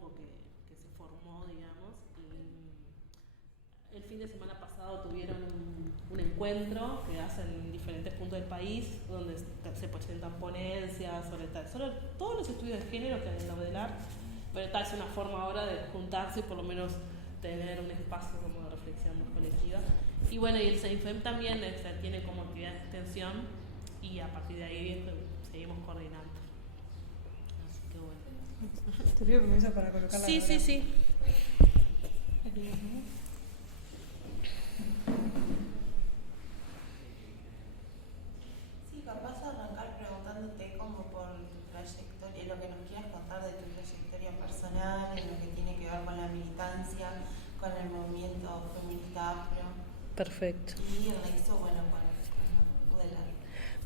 grupo que se formó, digamos, y el fin de semana pasado tuvieron un encuentro que hacen en diferentes puntos del país, donde se presentan ponencias sobre todos los estudios de género que hay en la UDELAR, pero esta es una forma ahora de juntarse y por lo menos tener un espacio como de reflexión más colectiva. Y bueno, y el CEIFEM también tiene como actividad de extensión y a partir de ahí seguimos coordinando. Así que bueno. ¿Te pido permiso para colocar la Sí, cámara? sí. Sí, capaz arrancar preguntándote como por tu trayectoria, lo que nos quieras contar de tu trayectoria personal, en lo que tiene que ver con la militancia, con el movimiento feminista afro. Perfecto. Y el nexo, bueno, con UDELAR.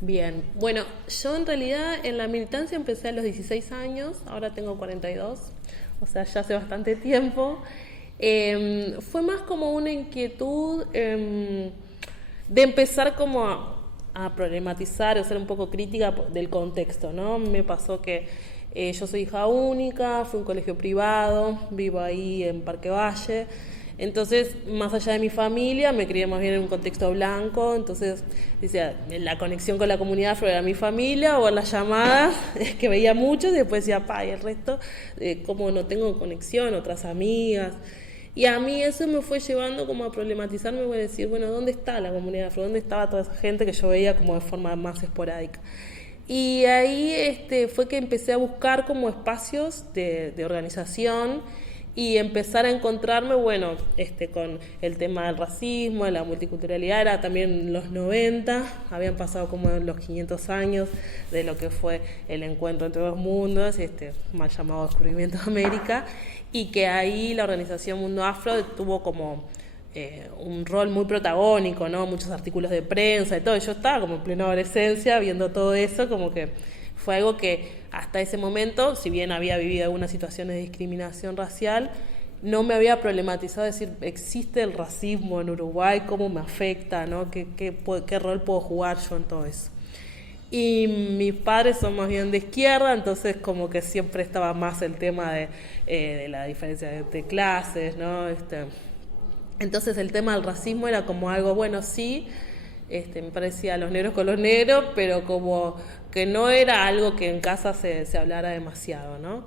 Bien, bueno, yo en realidad en la militancia empecé a los 16 años, ahora tengo 42, o sea, ya hace bastante tiempo. Fue más como una inquietud de empezar como a problematizar o ser un poco crítica del contexto, ¿no? Me pasó que yo soy hija única, fui a un colegio privado, vivo ahí en Parque Valle. Entonces, más allá de mi familia, me crié más bien en un contexto blanco. Entonces, decía, la conexión con la comunidad afro era mi familia, o en las llamadas, que veía mucho, y después decía, y el resto, como no tengo conexión, otras amigas. Y a mí eso me fue llevando como a problematizarme, a decir, bueno, ¿dónde está la comunidad afro? ¿Dónde estaba toda esa gente que yo veía como de forma más esporádica? Y ahí fue que empecé a buscar como espacios de organización y empezar a encontrarme, bueno, con el tema del racismo, de la multiculturalidad. Era también los 90, habían pasado como los 500 años de lo que fue el encuentro entre dos mundos, mal llamado Descubrimiento de América, y que ahí la organización Mundo Afro tuvo como un rol muy protagónico, ¿no? Muchos artículos de prensa y todo. Yo estaba como en plena adolescencia viendo todo eso, como que fue algo que hasta ese momento, si bien había vivido algunas situaciones de discriminación racial, no me había problematizado decir, ¿existe el racismo en Uruguay? ¿Cómo me afecta? ¿No? ¿Qué rol puedo jugar yo en todo eso? Y mis padres son más bien de izquierda, entonces como que siempre estaba más el tema de la diferencia de clases, ¿no? Entonces el tema del racismo era como algo, bueno, sí, me parecía los negros con los negros, pero como que no era algo que en casa se hablara demasiado, ¿no?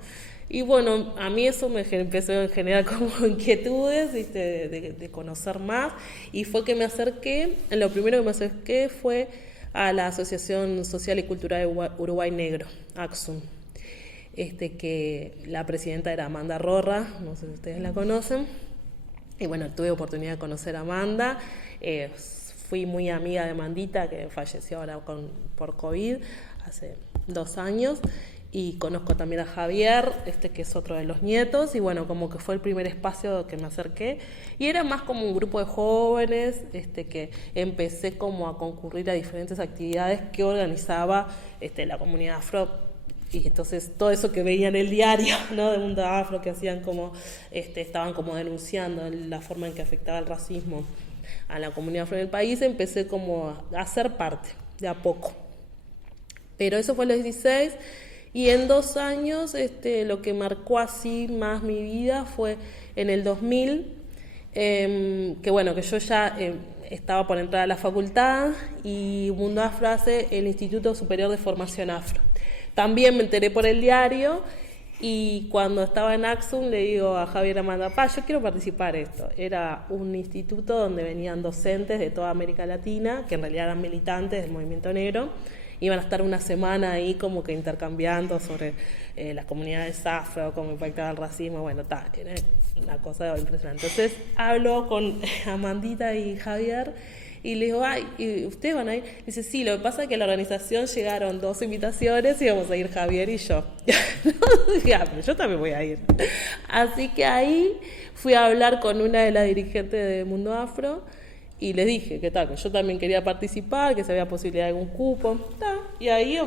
Y bueno, a mí eso me empezó a generar como inquietudes, ¿viste? De conocer más, y fue que me acerqué, lo primero que me acerqué fue a la Asociación Social y Cultural de Uruguay Negro, AXUN, que la presidenta era Amanda Rorra, no sé si ustedes la conocen. Y bueno, tuve oportunidad de conocer a Amanda, fui muy amiga de Mandita, que falleció ahora por COVID hace 2 años, y conozco también a Javier, que es otro de los nietos, y bueno, como que fue el primer espacio que me acerqué, y era más como un grupo de jóvenes, que empecé como a concurrir a diferentes actividades que organizaba la comunidad afro. Y entonces todo eso que veía en el diario, ¿no? De Mundo Afro, que hacían como, estaban como denunciando la forma en que afectaba el racismo a la comunidad afro en el país, empecé como a ser parte, de a poco. Pero eso fue a los 16, y en 2 años lo que marcó así más mi vida fue en el 2000, que bueno, que yo ya estaba por entrar a la facultad, y Mundo Afro hace el Instituto Superior de Formación Afro. También me enteré por el diario, y cuando estaba en AXUN le digo a Javier Amanda, yo quiero participar en esto. Era un instituto donde venían docentes de toda América Latina, que en realidad eran militantes del movimiento negro. Iban a estar una semana ahí como que intercambiando sobre las comunidades afro, cómo impactaba el racismo. Bueno, era una cosa impresionante. Entonces hablo con Amandita y Javier, y le digo, ¿y ustedes van a ir? Dice, sí, lo que pasa es que a la organización llegaron 2 invitaciones y vamos a ir Javier y yo. Dije, pero yo también voy a ir. Así que ahí fui a hablar con una de las dirigentes de Mundo Afro, y les dije que yo también quería participar, que si había posibilidad de algún cupo. Y ahí,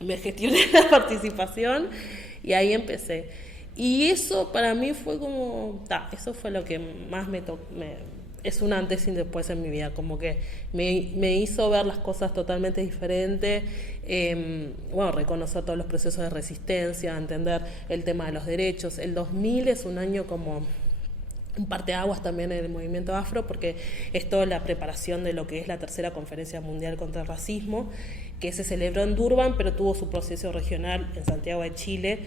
me gestioné la participación, y ahí empecé. Y eso para mí fue como, eso fue lo que más es un antes y después en mi vida, como que me hizo ver las cosas totalmente diferentes, bueno, reconocer todos los procesos de resistencia, entender el tema de los derechos. El 2000 es un año como un parteaguas también en el movimiento afro, porque es toda la preparación de lo que es la tercera conferencia mundial contra el racismo, que se celebró en Durban, pero tuvo su proceso regional en Santiago de Chile.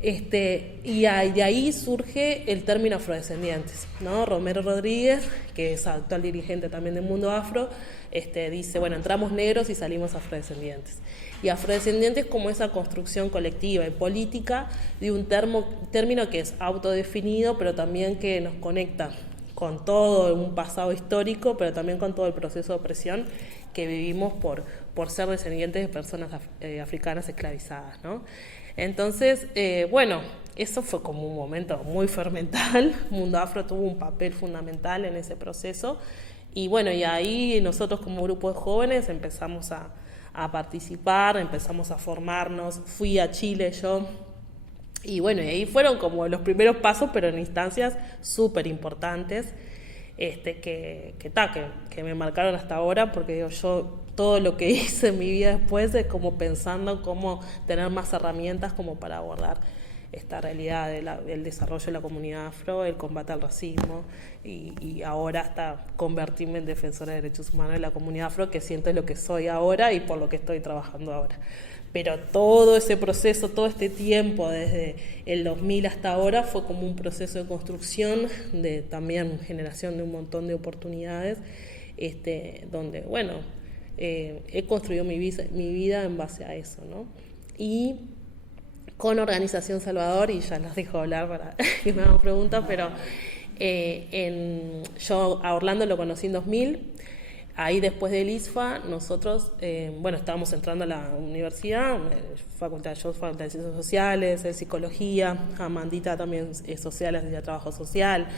Y de ahí surge el término afrodescendientes, ¿no? Romero Rodríguez, que es actual dirigente también del mundo afro, dice, bueno, entramos negros y salimos afrodescendientes. Y afrodescendientes como esa construcción colectiva y política de un término que es autodefinido, pero también que nos conecta con todo un pasado histórico, pero también con todo el proceso de opresión que vivimos por ser descendientes de personas africanas esclavizadas, ¿no? Entonces, bueno, eso fue como un momento muy fermental. Mundo Afro tuvo un papel fundamental en ese proceso. Y bueno, y ahí nosotros como grupo de jóvenes empezamos a participar, empezamos a formarnos. Fui a Chile yo. Y bueno, y ahí fueron como los primeros pasos, pero en instancias súper importantes. Que me marcaron hasta ahora, porque digo, yo todo lo que hice en mi vida después es como pensando cómo tener más herramientas como para abordar esta realidad del desarrollo de la comunidad afro, el combate al racismo y ahora hasta convertirme en defensora de derechos humanos de la comunidad afro, que siento es lo que soy ahora y por lo que estoy trabajando ahora. Pero todo ese proceso, todo este tiempo, desde el 2000 hasta ahora, fue como un proceso de construcción, de también generación de un montón de oportunidades, donde, bueno, he construido mi vida en base a eso, ¿no? Y con Organización Salvador, y ya los dejo hablar para que me hagan preguntas, pero yo a Orlando lo conocí en 2000. Ahí después del ISFA, nosotros, estábamos entrando a la universidad, facultad de Ciencias Sociales, Psicología, Amandita también Sociales, hacía Trabajo Social,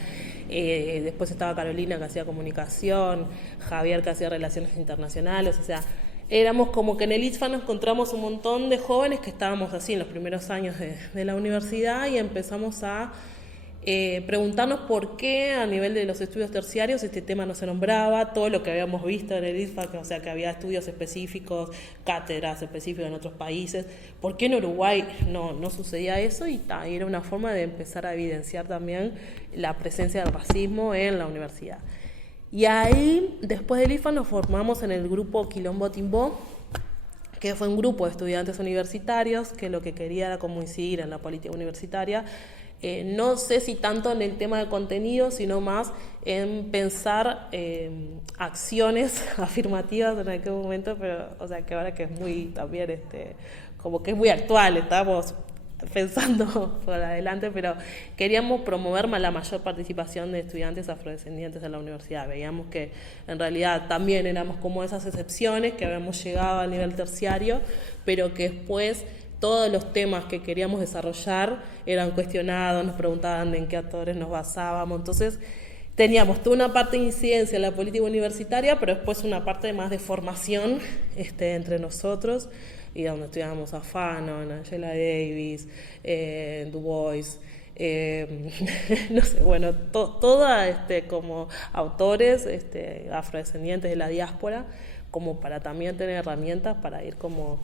después estaba Carolina que hacía Comunicación, Javier que hacía Relaciones Internacionales, o sea, éramos como que en el ISFA nos encontramos un montón de jóvenes que estábamos así en los primeros años de la universidad y empezamos a preguntarnos por qué a nivel de los estudios terciarios este tema no se nombraba, todo lo que habíamos visto en el ISFA, o sea que había estudios específicos, cátedras específicas en otros países, por qué en Uruguay no sucedía eso, y era una forma de empezar a evidenciar también la presencia del racismo en la universidad. Y ahí, después del ISFA, nos formamos en el grupo Quilombo Timbó, que fue un grupo de estudiantes universitarios que lo que quería era como incidir en la política universitaria. No sé si tanto en el tema de contenido, sino más en pensar acciones afirmativas en aquel momento, pero o sea que ahora que es muy también como que es muy actual, estamos pensando por adelante, pero queríamos promover la mayor participación de estudiantes afrodescendientes en la universidad. Veíamos que en realidad también éramos como esas excepciones que habíamos llegado a nivel terciario, pero que después todos los temas que queríamos desarrollar eran cuestionados, nos preguntaban en qué actores nos basábamos, entonces teníamos toda una parte de incidencia en la política universitaria, pero después una parte más de formación entre nosotros, y donde estudiábamos a Fanon, Angela Davis, Du Bois, no sé, bueno, toda como autores afrodescendientes de la diáspora, como para también tener herramientas para ir como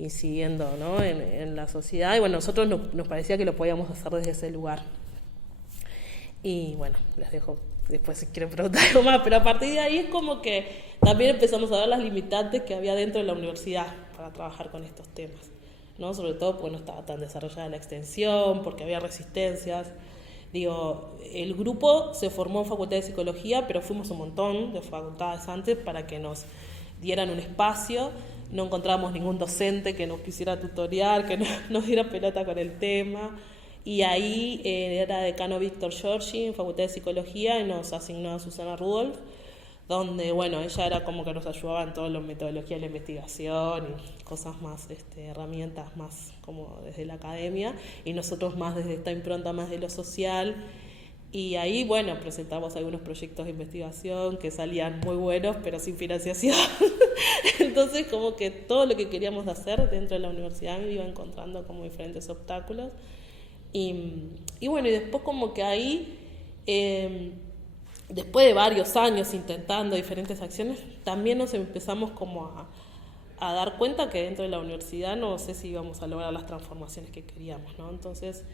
incidiendo, ¿no? en la sociedad, y bueno, nosotros nos parecía que lo podíamos hacer desde ese lugar. Y bueno, les dejo después si quieren preguntar algo más, pero a partir de ahí es como que también empezamos a ver las limitantes que había dentro de la universidad para trabajar con estos temas, ¿no? Sobre todo porque no estaba tan desarrollada la extensión, porque había resistencias. Digo, el grupo se formó en Facultad de Psicología, pero fuimos un montón de facultades antes para que nos dieran un espacio. No encontrábamos ningún docente que nos quisiera tutorear, que nos diera pelota con el tema. Y ahí era decano Víctor Giorgi en Facultad de Psicología y nos asignó a Susana Rudolph, donde, bueno, ella era como que nos ayudaba en toda la metodología de la investigación y cosas más, herramientas más como desde la academia, y nosotros más desde esta impronta más de lo social. Y ahí, bueno, presentamos algunos proyectos de investigación que salían muy buenos, pero sin financiación. Entonces, como que todo lo que queríamos hacer dentro de la universidad me iba encontrando como diferentes obstáculos. Y bueno, y después como que ahí después de varios años intentando diferentes acciones, también nos empezamos como a dar cuenta que dentro de la universidad no sé si íbamos a lograr las transformaciones que queríamos, ¿no? Entonces,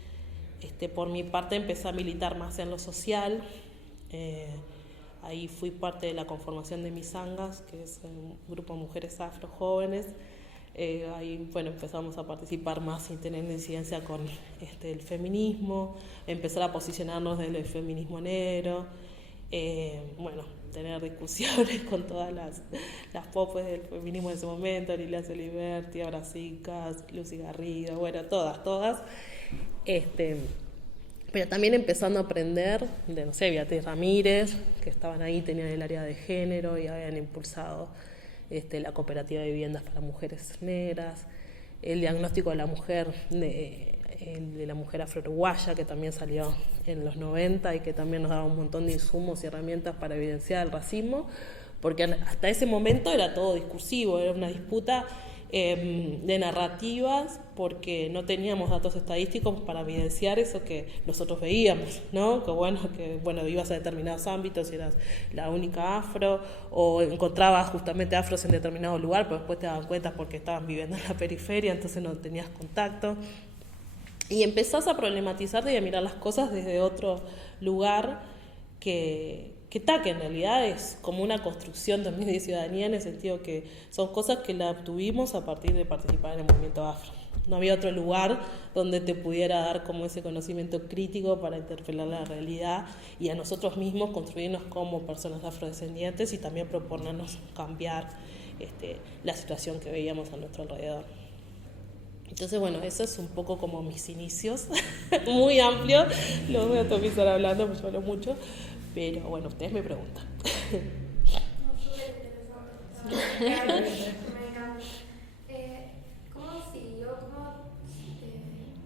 por mi parte empecé a militar más en lo social. Ahí fui parte de la conformación de Misangas, que es un grupo de mujeres afro jóvenes. Ahí, bueno, empezamos a participar más y tener incidencia con el feminismo, empezar a posicionarnos del feminismo negro, bueno, tener discusiones con todas las popes del feminismo de ese momento, Lilia Celiberti, Abracicas, Lucy Garrido, bueno, todas. Pero también empezando a aprender de, no sé, Beatriz Ramírez, que estaban ahí, tenían el área de género y habían impulsado la cooperativa de viviendas para mujeres negras, el diagnóstico de la mujer, de la mujer afro-uruguaya, que también salió en los 90 y que también nos daba un montón de insumos y herramientas para evidenciar el racismo, porque hasta ese momento era todo discursivo, era una disputa de narrativas, porque no teníamos datos estadísticos para evidenciar eso que nosotros veíamos, ¿no? Que bueno, ibas a determinados ámbitos y eras la única afro, o encontrabas justamente afros en determinado lugar, pero después te daban cuenta porque estaban viviendo en la periferia, entonces no tenías contacto. Y empezás a problematizarte y a mirar las cosas desde otro lugar que en realidad es como una construcción también de ciudadanía, en el sentido que son cosas que la obtuvimos a partir de participar en el movimiento afro. No había otro lugar donde te pudiera dar como ese conocimiento crítico para interpelar la realidad y a nosotros mismos construirnos como personas afrodescendientes y también proponernos cambiar la situación que veíamos a nuestro alrededor. Entonces, bueno, eso es un poco como mis inicios, muy amplio, lo voy a empezar hablando, porque yo hablo mucho, pero bueno, ustedes me preguntan. Me encanta. ¿Cómo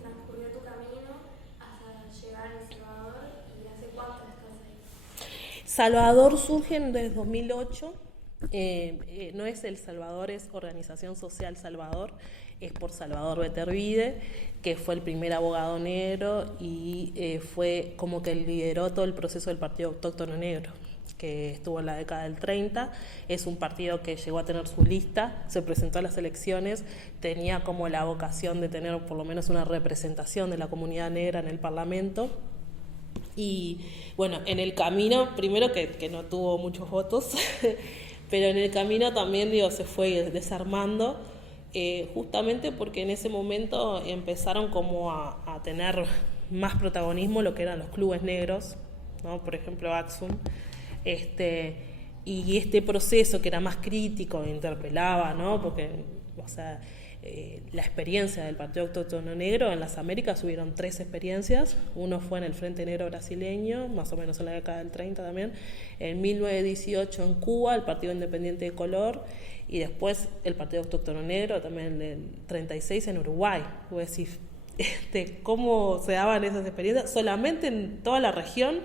transcurrió tu camino hasta llegar a El Salvador y hace cuánto estás ahí? Salvador surge desde 2008, no es El Salvador, es Organización Social Salvador, es por Salvador Beterbide, que fue el primer abogado negro y fue como que lideró todo el proceso del Partido Autóctono Negro, que estuvo en la década del 30, es un partido que llegó a tener su lista, se presentó a las elecciones, tenía como la vocación de tener por lo menos una representación de la comunidad negra en el Parlamento. Y bueno, en el camino, primero que no tuvo muchos votos, pero en el camino también se fue desarmando, justamente porque en ese momento empezaron como a tener más protagonismo lo que eran los clubes negros, ¿no? Por ejemplo Axum, y este proceso que era más crítico, interpelaba, ¿no? Porque, o sea, la experiencia del Partido Autóctono Negro en las Américas, hubieron 3 experiencias. Uno fue en el Frente Negro Brasileño, más o menos en la década del 30 también, en 1918 en Cuba, el Partido Independiente de Color, y después el Partido Autóctono Negro también en el 36 en Uruguay. Voy a decir, cómo se daban esas experiencias solamente en toda la región.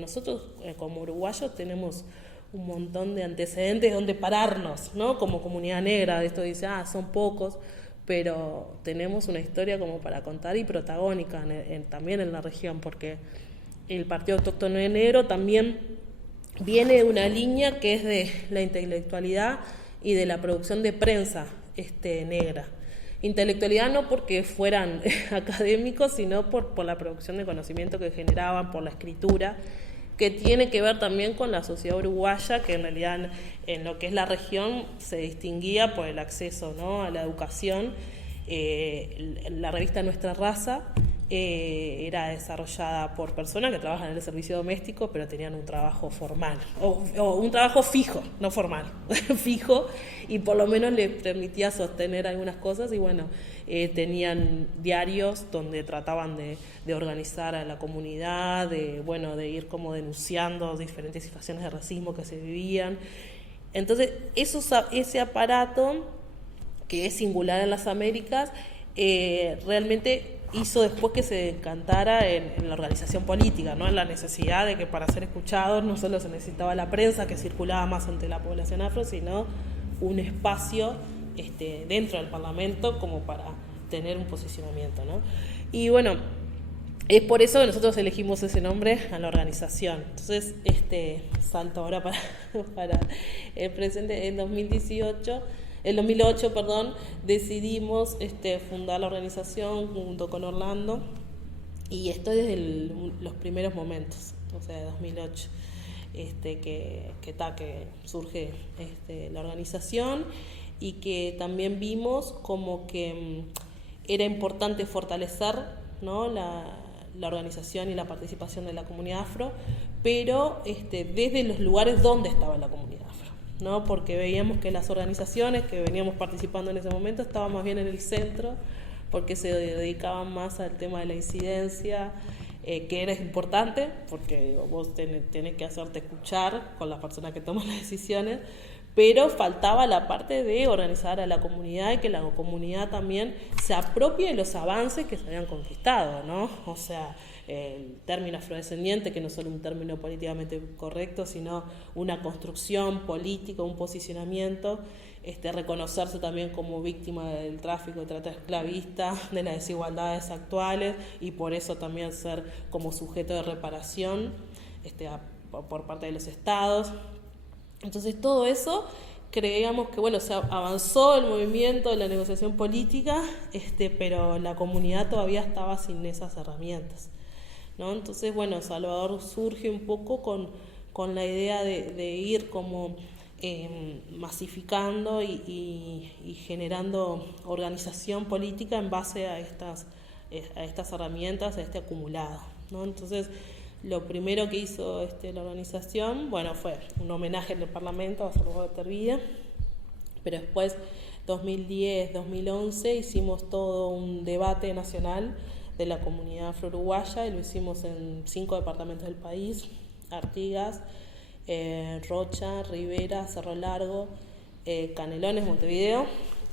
Nosotros como uruguayos tenemos un montón de antecedentes donde pararnos, ¿no? Como comunidad negra, esto dice, son pocos, pero tenemos una historia como para contar y protagónica también en la región, porque el Partido Autóctono Negro también viene de una línea que es de la intelectualidad y de la producción de prensa negra. Intelectualidad no porque fueran académicos, sino por la producción de conocimiento que generaban, por la escritura, que tiene que ver también con la sociedad uruguaya, que en realidad en lo que es la región se distinguía por el acceso, ¿no?, a la educación. La revista Nuestra Raza era desarrollada por personas que trabajan en el servicio doméstico, pero tenían un trabajo formal, o un trabajo fijo, no formal, fijo, y por lo menos les permitía sostener algunas cosas. Y bueno, tenían diarios donde trataban de organizar a la comunidad, de ir como denunciando diferentes situaciones de racismo que se vivían. Entonces, ese aparato, que es singular en las Américas, realmente hizo después que se decantara en la organización política, ¿no? En la necesidad de que para ser escuchados no solo se necesitaba la prensa, que circulaba más ante la población afro, sino un espacio dentro del Parlamento como para tener un posicionamiento, ¿no? Y bueno, Es por eso que nosotros elegimos ese nombre a la organización. Entonces, salto ahora para el presente. En 2008, perdón, decidimos fundar la organización junto con Orlando, y esto desde los primeros momentos, o sea, de 2008, que surge la organización, y que también vimos como que era importante fortalecer, ¿no?, la organización y la participación de la comunidad afro, pero desde los lugares donde estaba la comunidad afro, ¿no? Porque veíamos que las organizaciones que veníamos participando en ese momento estaban más bien en el centro, porque se dedicaban más al tema de la incidencia, que era importante, porque vos tenés que hacerte escuchar con las personas que toman las decisiones, pero faltaba la parte de organizar a la comunidad y que la comunidad también se apropie de los avances que se habían conquistado, ¿no? O sea, el término afrodescendiente, que no es solo un término políticamente correcto, sino una construcción política, un posicionamiento, reconocerse también como víctima del tráfico de trata esclavista, de las desigualdades actuales, y por eso también ser como sujeto de reparación por parte de los estados. Entonces todo eso creíamos que se avanzó el movimiento de la negociación política, pero la comunidad todavía estaba sin esas herramientas, ¿no? Entonces, Salvador surge un poco con la idea de ir como masificando y generando organización política en base a estas herramientas, a este acumulado, ¿no? Entonces, lo primero que hizo la organización, fue un homenaje en el Parlamento a Salvador Iturbide, pero después, 2010, 2011, hicimos todo un debate nacional de la comunidad afro-uruguaya, y lo hicimos en 5 departamentos del país: Artigas, Rocha, Rivera, Cerro Largo, Canelones, Montevideo.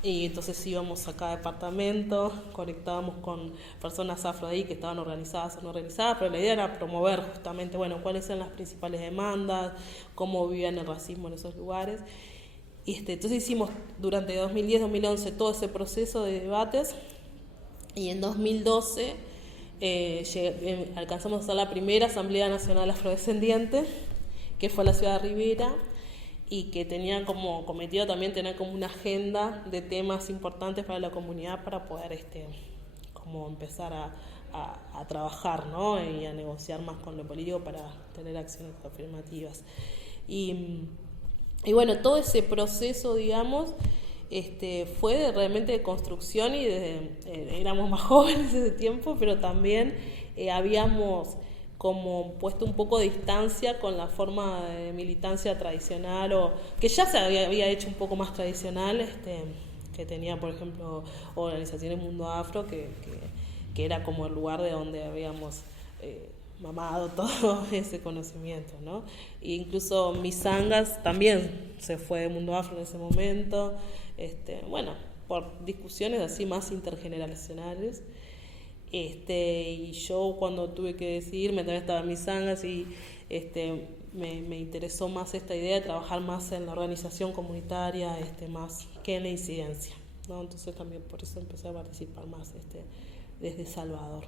Y entonces íbamos a cada departamento, conectábamos con personas afro ahí que estaban organizadas o no organizadas, pero la idea era promover justamente, cuáles eran las principales demandas, cómo vivían el racismo en esos lugares. Entonces hicimos durante 2010-2011 todo ese proceso de debates, y en 2012 alcanzamos a hacer la primera Asamblea Nacional Afrodescendiente, que fue en la ciudad de Rivera, y que tenía como cometido también tener como una agenda de temas importantes para la comunidad, para poder como empezar a trabajar, ¿no?, y a negociar más con lo político para tener acciones afirmativas. Y todo ese proceso, digamos, fue realmente de construcción, y éramos más jóvenes ese tiempo, pero también habíamos como puesto un poco de distancia con la forma de militancia tradicional, o que ya se había hecho un poco más tradicional, que tenía, por ejemplo, organizaciones Mundo Afro, que era como el lugar de donde habíamos mamado todo ese conocimiento, ¿no? E incluso Misangas también se fue de Mundo Afro en ese momento, por discusiones así más intergeneracionales. Y yo, cuando tuve que decidirme, también estaba en Misangas, y me interesó más esta idea de trabajar más en la organización comunitaria, más que en la incidencia, ¿no? Entonces también por eso empecé a participar más desde Salvador.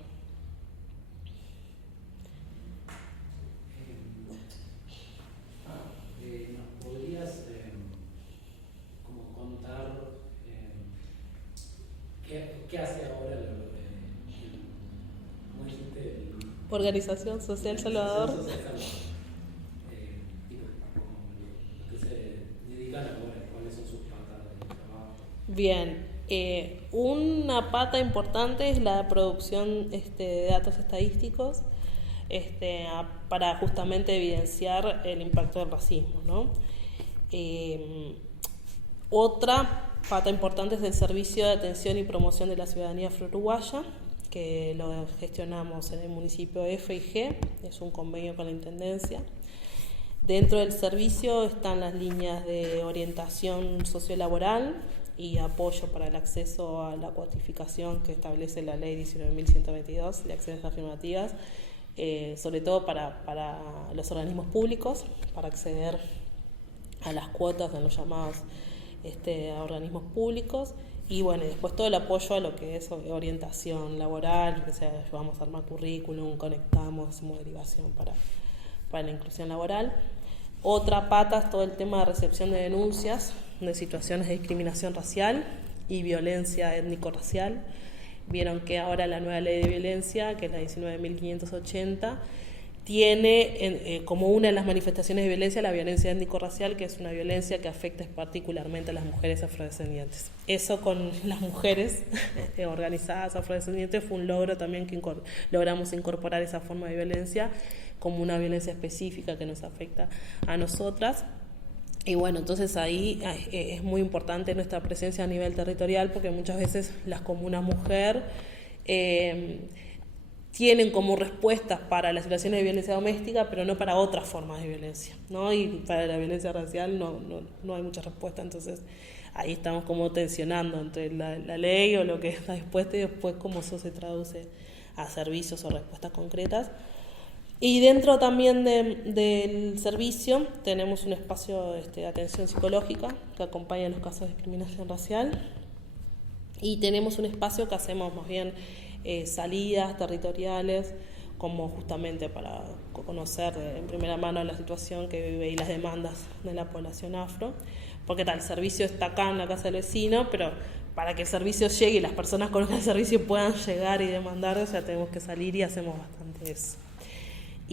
¿Nos podrías como contar qué hace ahora ¿cómo dijiste? Organización Social Salvador. Como lo que se dedican ahora, cuáles son sus patas de trabajo. Bien, una pata importante es la producción de datos estadísticos, para justamente evidenciar el impacto del racismo, ¿no? Otra pata importante es el Servicio de Atención y Promoción de la Ciudadanía Afro-Uruguaya, que lo gestionamos en el municipio F y G, es un convenio con la Intendencia. Dentro del servicio están las líneas de orientación sociolaboral y apoyo para el acceso a la cuantificación que establece la Ley 19.122 de acciones afirmativas, sobre todo para los organismos públicos, para acceder a las cuotas de los llamados a organismos públicos. Y bueno, después todo el apoyo a lo que es orientación laboral, que sea, ayudamos a armar currículum, conectamos, hacemos derivación para la inclusión laboral. Otra pata es todo el tema de recepción de denuncias de situaciones de discriminación racial y violencia étnico-racial. Vieron que ahora la nueva ley de violencia, que es la 19.580, tiene como una de las manifestaciones de violencia la violencia étnico-racial, que es una violencia que afecta particularmente a las mujeres afrodescendientes. Eso con las mujeres organizadas afrodescendientes fue un logro también, que logramos incorporar esa forma de violencia como una violencia específica que nos afecta a nosotras. Y bueno, entonces ahí es muy importante nuestra presencia a nivel territorial, porque muchas veces las comunas mujer tienen como respuestas para las situaciones de violencia doméstica, pero no para otras formas de violencia, ¿no? Y para la violencia racial no hay mucha respuesta. Entonces ahí estamos como tensionando entre la ley o lo que está dispuesto y después cómo eso se traduce a servicios o respuestas concretas. Y dentro también del servicio tenemos un espacio de atención psicológica que acompaña los casos de discriminación racial, y tenemos un espacio que hacemos más bien salidas territoriales, como justamente para conocer en primera mano la situación que vive y las demandas de la población afro, porque el servicio está acá en la casa del vecino, pero para que el servicio llegue y las personas con el servicio puedan llegar y demandar, o sea, tenemos que salir, y hacemos bastante eso.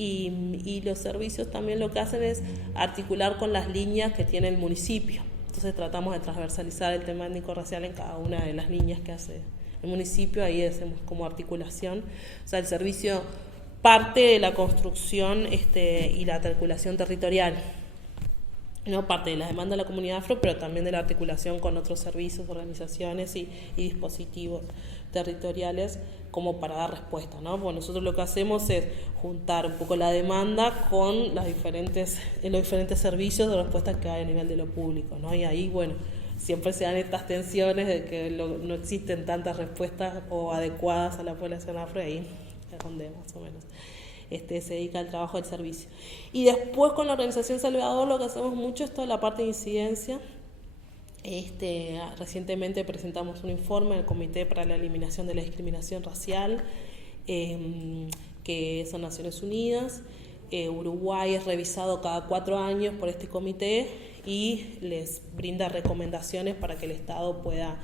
Y los servicios también lo que hacen es articular con las líneas que tiene el municipio. Entonces tratamos de transversalizar el tema étnico-racial en cada una de las líneas que hace el municipio. Ahí hacemos como articulación. O sea, el servicio parte de la construcción y la articulación territorial, no parte de la demanda de la comunidad afro, pero también de la articulación con otros servicios, organizaciones y dispositivos territoriales, como para dar respuesta, ¿no? Porque nosotros lo que hacemos es juntar un poco la demanda con los diferentes servicios de respuesta que hay a nivel de lo público, ¿no? Y ahí, bueno, siempre se dan estas tensiones de que no existen tantas respuestas o adecuadas a la población afro, y ahí es donde más o menos se dedica al trabajo del servicio. Y después con la organización Salvador lo que hacemos mucho es toda la parte de incidencia. Recientemente presentamos un informe al Comité para la Eliminación de la Discriminación Racial, que son Naciones Unidas. Uruguay es revisado cada 4 años por este comité y les brinda recomendaciones para que el Estado pueda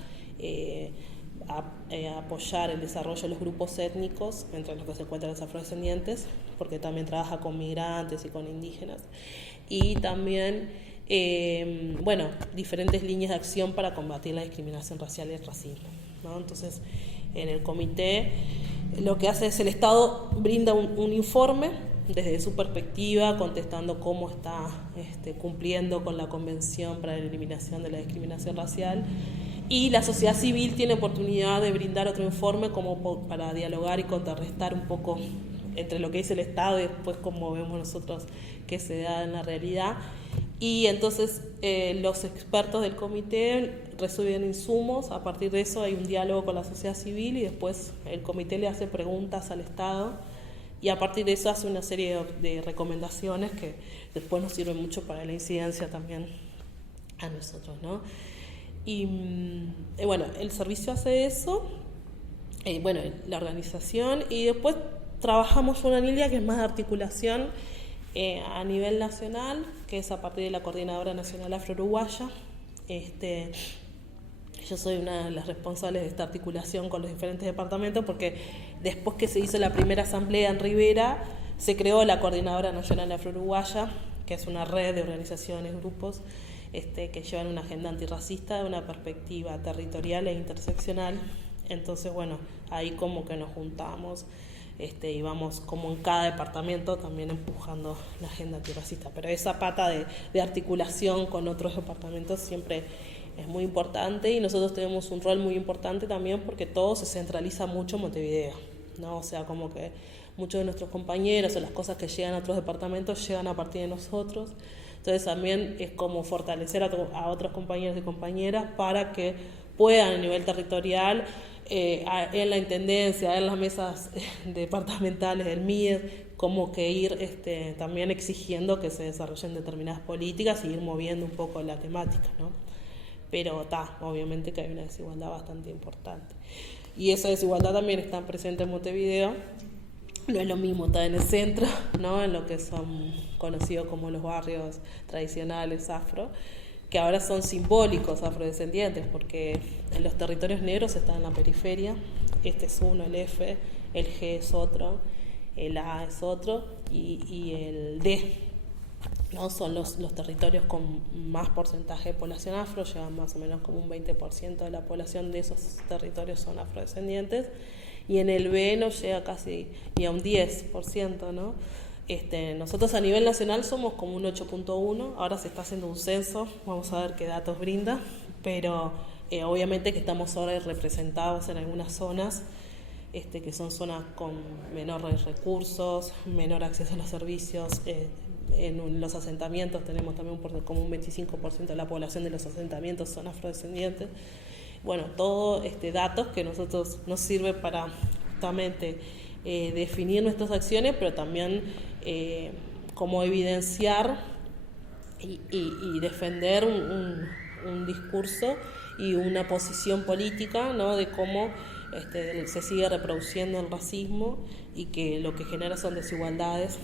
apoyar el desarrollo de los grupos étnicos, entre los que se encuentran los afrodescendientes, porque también trabaja con migrantes y con indígenas, y también diferentes líneas de acción para combatir la discriminación racial y el racismo, ¿no? Entonces, en el comité lo que hace es el Estado brinda un informe desde su perspectiva, contestando cómo está cumpliendo con la Convención para la Eliminación de la Discriminación Racial, y la sociedad civil tiene oportunidad de brindar otro informe como para dialogar y contrarrestar un poco entre lo que dice el Estado y después cómo vemos nosotros que se da en la realidad. Y entonces los expertos del comité reciben insumos, a partir de eso hay un diálogo con la sociedad civil y después el comité le hace preguntas al Estado, y a partir de eso hace una serie de recomendaciones que después nos sirven mucho para la incidencia también a nosotros, ¿no? Y bueno, el servicio hace eso, la organización, y después trabajamos una línea que es más de articulación a nivel nacional, que es a partir de la Coordinadora Nacional Afro-Uruguaya. Yo soy una de las responsables de esta articulación con los diferentes departamentos, porque después que se hizo la primera asamblea en Rivera, se creó la Coordinadora Nacional Afro-Uruguaya, que es una red de organizaciones, grupos, que llevan una agenda antirracista de una perspectiva territorial e interseccional. Entonces, bueno, ahí como que nos juntamos y vamos como en cada departamento también empujando la agenda antirracista. Pero esa pata de articulación con otros departamentos siempre es muy importante, y nosotros tenemos un rol muy importante también porque todo se centraliza mucho en Montevideo, ¿no? O sea, como que muchos de nuestros compañeros o las cosas que llegan a otros departamentos llegan a partir de nosotros. Entonces también es como fortalecer a otros compañeros y compañeras para que puedan a nivel territorial, en la intendencia, en las mesas departamentales del MIDES, como que ir también exigiendo que se desarrollen determinadas políticas y ir moviendo un poco la temática, ¿no? pero obviamente que hay una desigualdad bastante importante. Y esa desigualdad también está presente en Montevideo. No es lo mismo estar en el centro, ¿no? En lo que son conocidos como los barrios tradicionales afro, que ahora son simbólicos afrodescendientes, porque en los territorios negros están en la periferia. Este es uno, el F, el G es otro, el A es otro y el D, ¿no? Son los territorios con más porcentaje de población afro, llevan más o menos como un 20% de la población de esos territorios son afrodescendientes, y en el B nos llega casi y a un 10%, ¿no? Nosotros a nivel nacional somos como un 8.1, ahora se está haciendo un censo, vamos a ver qué datos brinda, pero obviamente que estamos ahora representados en algunas zonas, que son zonas con menores recursos, menor acceso a los servicios. En los asentamientos tenemos también como un 25% de la población de los asentamientos son afrodescendientes. Bueno, todo datos que nosotros nos sirve para justamente definir nuestras acciones, pero también como evidenciar y defender un discurso y una posición política, ¿no? De cómo se sigue reproduciendo el racismo y que lo que genera son desigualdades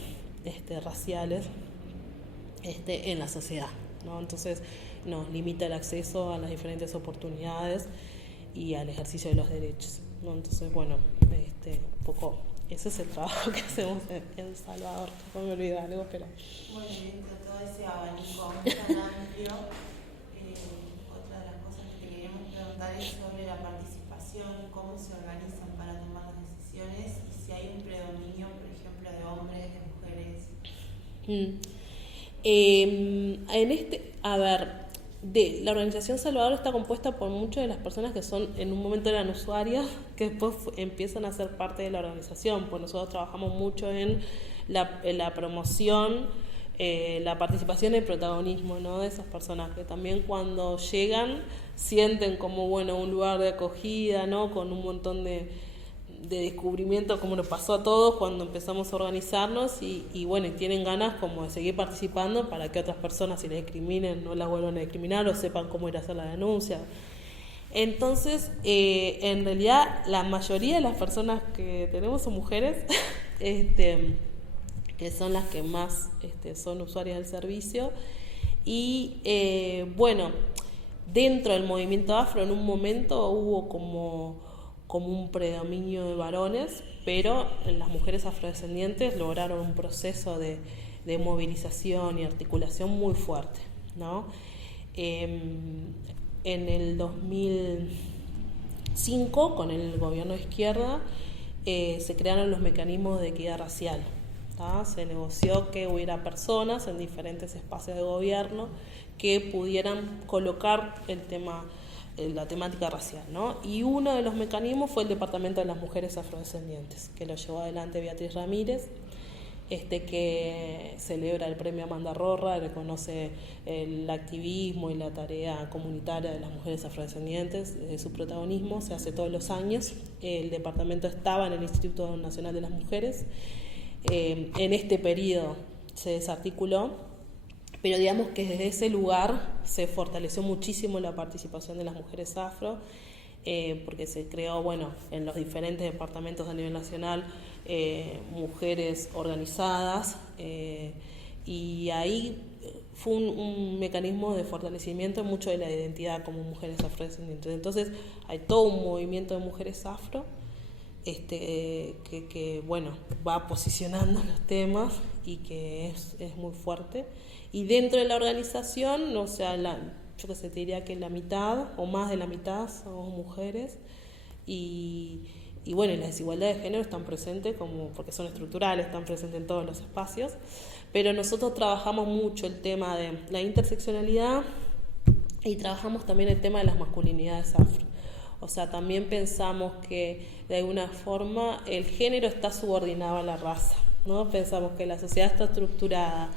raciales en la sociedad, ¿no? Entonces nos limita el acceso a las diferentes oportunidades y al ejercicio de los derechos, ¿no? Entonces, bueno, un poco ese es el trabajo que hacemos en El Salvador. No me olvido algo, pero... Bueno, dentro de todo ese abanico tan amplio, otra de las cosas que te queríamos preguntar es sobre la participación, cómo se organizan para tomar las decisiones y si hay un predominio, por ejemplo, de hombres, de mujeres. La organización Salvador está compuesta por muchas de las personas que son en un momento eran usuarias, que después empiezan a ser parte de la organización, pues nosotros trabajamos mucho en la promoción, la participación y el protagonismo, ¿no? De esas personas que también cuando llegan sienten como un lugar de acogida, ¿no? Con un montón de descubrimiento, como nos pasó a todos cuando empezamos a organizarnos y tienen ganas como de seguir participando para que otras personas, si les discriminen, no las vuelvan a discriminar o sepan cómo ir a hacer la denuncia. Entonces, en realidad, la mayoría de las personas que tenemos son mujeres, que son las que más son usuarias del servicio. Y dentro del movimiento afro, en un momento hubo como un predominio de varones, pero las mujeres afrodescendientes lograron un proceso de movilización y articulación muy fuerte, ¿no? En el 2005, con el gobierno de izquierda, se crearon los mecanismos de equidad racial, ¿tá? Se negoció que hubiera personas en diferentes espacios de gobierno que pudieran colocar la temática racial, ¿no? Y uno de los mecanismos fue el Departamento de las Mujeres Afrodescendientes, que lo llevó adelante Beatriz Ramírez, que celebra el premio Amanda Rorra, reconoce el activismo y la tarea comunitaria de las mujeres afrodescendientes, su protagonismo, se hace todos los años. El departamento estaba en el Instituto Nacional de las Mujeres. En este periodo se desarticuló, pero digamos que desde ese lugar se fortaleció muchísimo la participación de las mujeres afro, porque se creó, en los diferentes departamentos a nivel nacional, mujeres organizadas, y ahí fue un mecanismo de fortalecimiento mucho de la identidad como mujeres afrodescendientes. Entonces hay todo un movimiento de mujeres afro, que va posicionando los temas y que es muy fuerte. Y dentro de la organización, te diría que la mitad o más de la mitad somos mujeres y las desigualdades de género están presentes porque son estructurales, están presentes en todos los espacios, pero nosotros trabajamos mucho el tema de la interseccionalidad y trabajamos también el tema de las masculinidades afro. O sea, también pensamos que de alguna forma el género está subordinado a la raza, ¿no? Pensamos que la sociedad está estructurada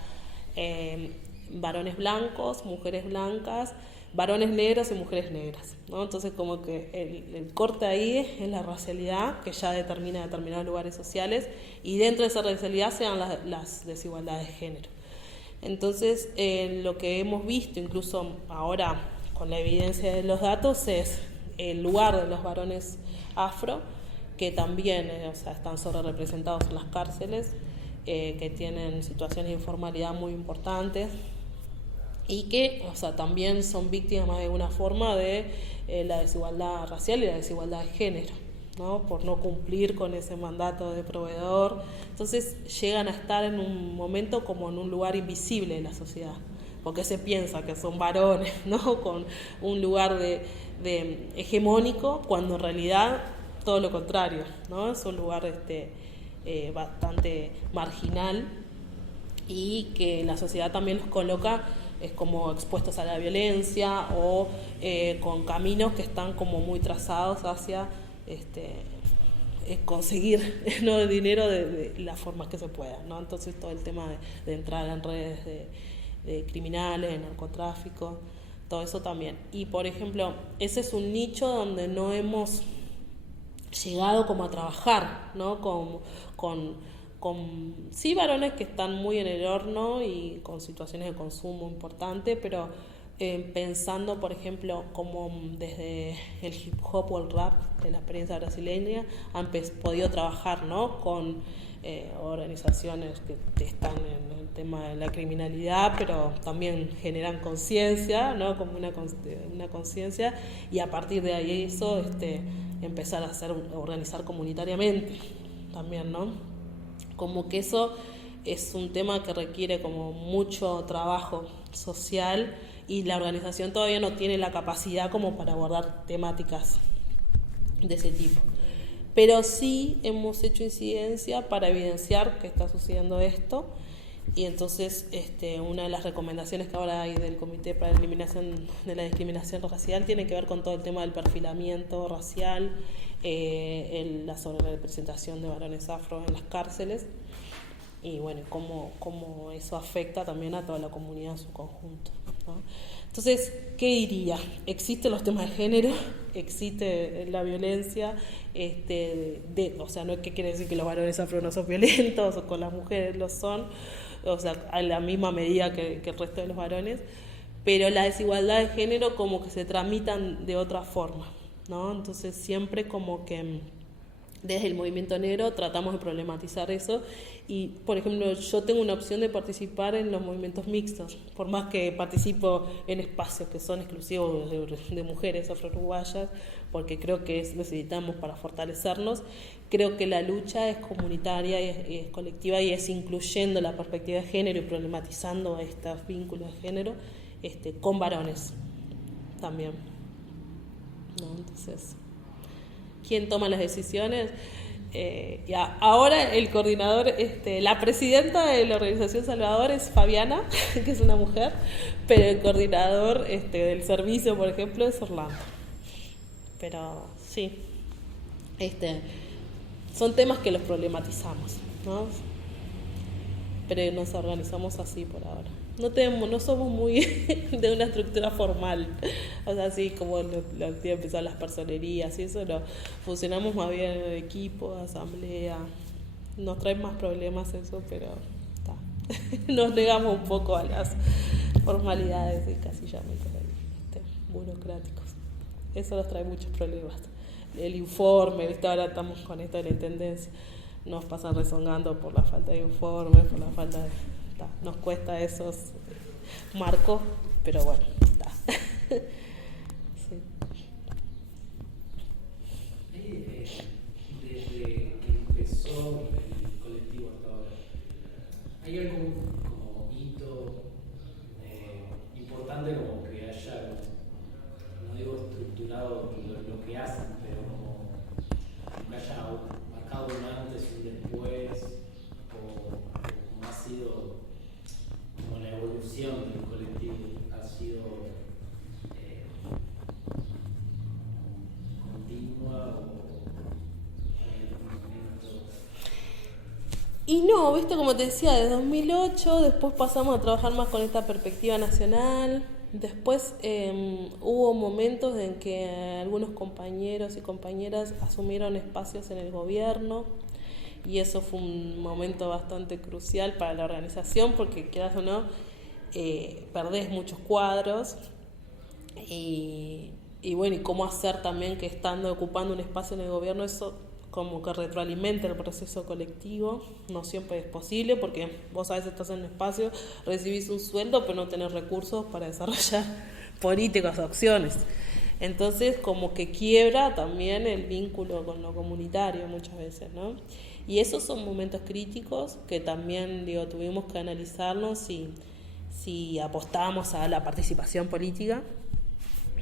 varones blancos, mujeres blancas, varones negros y mujeres negras, ¿no? Entonces como que el corte ahí es la racialidad que ya determina determinados lugares sociales y dentro de esa racialidad se dan las desigualdades de género. Entonces lo que hemos visto incluso ahora con la evidencia de los datos es el lugar de los varones afro, que también están sobrerepresentados en las cárceles, que tienen situaciones de informalidad muy importantes y que también son víctimas de alguna forma de la desigualdad racial y la desigualdad de género, ¿no? Por no cumplir con ese mandato de proveedor. Entonces llegan a estar en un momento como en un lugar invisible de la sociedad, porque se piensa que son varones, ¿no? Con un lugar de hegemónico, cuando en realidad todo lo contrario, ¿no? Es un lugar bastante marginal y que la sociedad también los coloca como expuestos a la violencia o con caminos que están como muy trazados hacia conseguir, ¿no?, el dinero de las formas que se puedan, ¿no? Entonces todo el tema de entrar en redes de criminales, de narcotráfico, todo eso también. Y por ejemplo, ese es un nicho donde no hemos llegado como a trabajar, ¿no? Con sí, varones que están muy en el horno y con situaciones de consumo importantes, pero pensando, por ejemplo, como desde el hip hop o el rap de la experiencia brasileña han podido trabajar, ¿no?, con organizaciones que están en el tema de la criminalidad, pero también generan conciencia, ¿no?, como una conciencia, y a partir de ahí eso empezar a organizar comunitariamente también, ¿no? Como que eso es un tema que requiere como mucho trabajo social y la organización todavía no tiene la capacidad como para abordar temáticas de ese tipo. Pero sí hemos hecho incidencia para evidenciar que está sucediendo esto, y entonces una de las recomendaciones que ahora hay del Comité para la Eliminación de la Discriminación Racial tiene que ver con todo el tema del perfilamiento racial, la sobrerepresentación de varones afro en las cárceles, y bueno, cómo eso afecta también a toda la comunidad en su conjunto, ¿no? Entonces, ¿qué diría? Existen los temas de género, existe la violencia, no es que quiere decir que los varones afro no son violentos, o con las mujeres lo son, a la misma medida que el resto de los varones, pero la desigualdad de género como que se tramitan de otra forma, ¿no? Entonces siempre como que desde el movimiento negro tratamos de problematizar eso, y por ejemplo yo tengo una opción de participar en los movimientos mixtos, por más que participo en espacios que son exclusivos de mujeres afro-uruguayas, porque creo que necesitamos para fortalecernos. Creo que la lucha es comunitaria y es colectiva, y es incluyendo la perspectiva de género y problematizando estos vínculos de género con varones también, ¿no? Entonces, ¿quién toma las decisiones? Ahora el coordinador, la presidenta de la organización Salvador es Fabiana, que es una mujer, pero el coordinador del servicio, por ejemplo, es Orlando. Pero sí, son temas que los problematizamos, ¿no? Pero nos organizamos así por ahora. No somos muy de una estructura formal, así como los días empezaron las personerías y eso, no. Funcionamos más bien en equipo, asamblea. Nos trae más problemas eso, pero nos negamos un poco a las formalidades y casillamientos burocráticos. Eso nos trae muchos problemas. El informe, ¿viste? Ahora estamos con esto de la intendencia, nos pasan rezongando por la falta de informe, por la falta de... nos cuesta esos marcos, pero bueno, está. Sí. Desde que empezó el colectivo hasta ahora, ¿hay algún como hito importante como que haya, no digo estructurado lo que hacen, pero como que haya marcado un antes y un después, o cómo ha sido como la evolución del colectivo? ¿Ha sido continua o hay algún momento? Y no, viste, como te decía, desde 2008, después pasamos a trabajar más con esta perspectiva nacional. Después hubo momentos en que algunos compañeros y compañeras asumieron espacios en el gobierno, y eso fue un momento bastante crucial para la organización, porque quieras o no, perdés muchos cuadros, Y bueno, y cómo hacer también que estando ocupando un espacio en el gobierno, eso como que retroalimenta el proceso colectivo. No siempre es posible porque vos a veces estás en un espacio, recibís un sueldo, pero no tenés recursos para desarrollar políticas o acciones. Entonces como que quiebra también el vínculo con lo comunitario muchas veces, ¿no? Y esos son momentos críticos que también, digo, tuvimos que analizarnos si apostábamos a la participación política,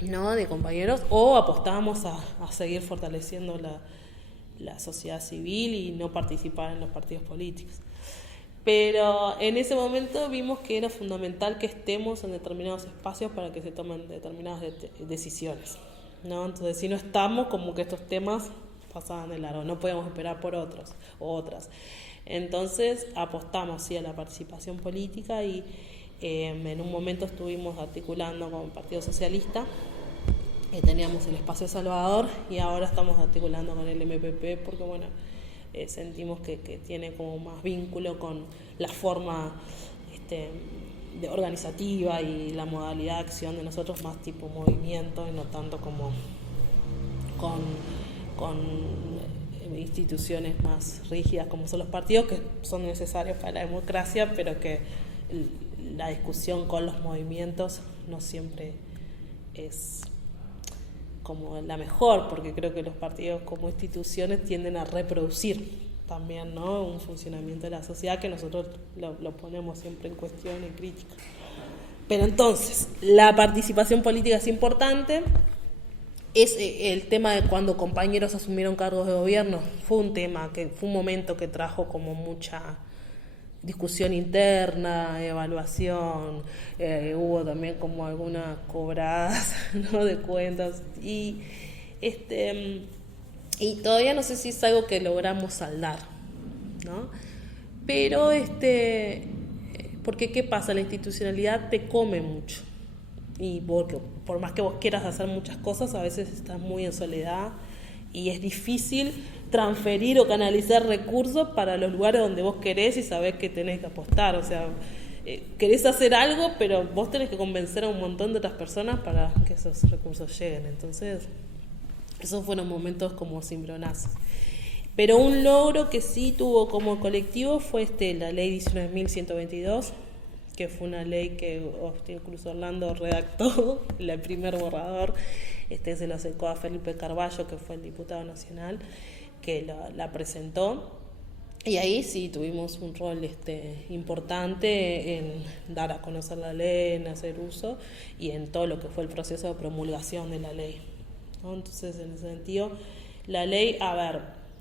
¿no?, de compañeros, o apostábamos a seguir fortaleciendo la sociedad civil y no participar en los partidos políticos. Pero en ese momento vimos que era fundamental que estemos en determinados espacios para que se tomen determinadas decisiones, ¿no? Entonces, si no estamos, como que estos temas pasaban de largo, no podíamos esperar por otros o otras. Entonces, apostamos sí a la participación política y en un momento estuvimos articulando con el Partido Socialista, teníamos el Espacio Salvador, y ahora estamos articulando con el MPP porque, bueno, sentimos que tiene como más vínculo con la forma de organizativa y la modalidad de acción de nosotros, más tipo movimiento y no tanto como con instituciones más rígidas como son los partidos, que son necesarios para la democracia, pero que la discusión con los movimientos no siempre es como la mejor, porque creo que los partidos como instituciones tienden a reproducir también, ¿no?, un funcionamiento de la sociedad que nosotros lo ponemos siempre en cuestión y crítica. Pero entonces, la participación política es importante. Es el tema de cuando compañeros asumieron cargos de gobierno, fue un momento que trajo como mucha discusión interna, evaluación, hubo también como algunas cobradas, ¿no?, de cuentas, y todavía no sé si es algo que logramos saldar, ¿no? Pero porque ¿qué pasa? La institucionalidad te come mucho, y porque por más que vos quieras hacer muchas cosas, a veces estás muy en soledad y es difícil transferir o canalizar recursos para los lugares donde vos querés y sabés que tenés que apostar. O sea, querés hacer algo, pero vos tenés que convencer a un montón de otras personas para que esos recursos lleguen. Entonces, esos fueron momentos como cimbronazos. Pero un logro que sí tuvo como colectivo fue la ley 19.122, que fue una ley que incluso Orlando redactó, el primer borrador, se lo acercó a Felipe Carballo, que fue el diputado nacional, que la presentó, y ahí sí tuvimos un rol importante en dar a conocer la ley, en hacer uso, y en todo lo que fue el proceso de promulgación de la ley, ¿no? Entonces, en ese sentido, la ley,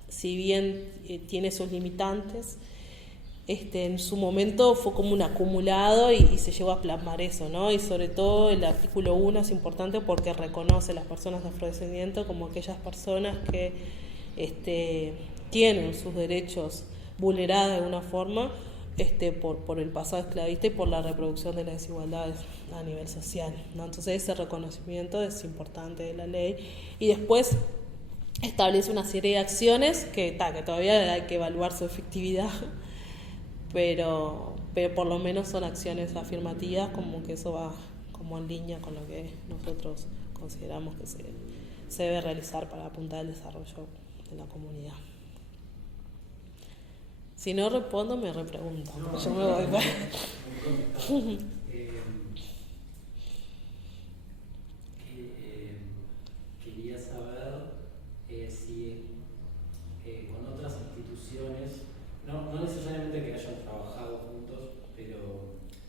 si bien tiene sus limitantes, en su momento fue como un acumulado y se llegó a plasmar eso, ¿no? Y sobre todo el artículo 1 es importante porque reconoce a las personas afrodescendientes como aquellas personas que tienen sus derechos vulnerados de alguna forma por el pasado esclavista y por la reproducción de las desigualdades a nivel social, ¿no? Entonces ese reconocimiento es importante de la ley, y después establece una serie de acciones que todavía hay que evaluar su efectividad, pero por lo menos son acciones afirmativas, como que eso va como en línea con lo que nosotros consideramos que se debe realizar para apuntar al desarrollo de la comunidad. Si no respondo, me repreguntan, porque yo me voy para... Quería saber si con otras instituciones, no necesariamente que hayan trabajado juntos, pero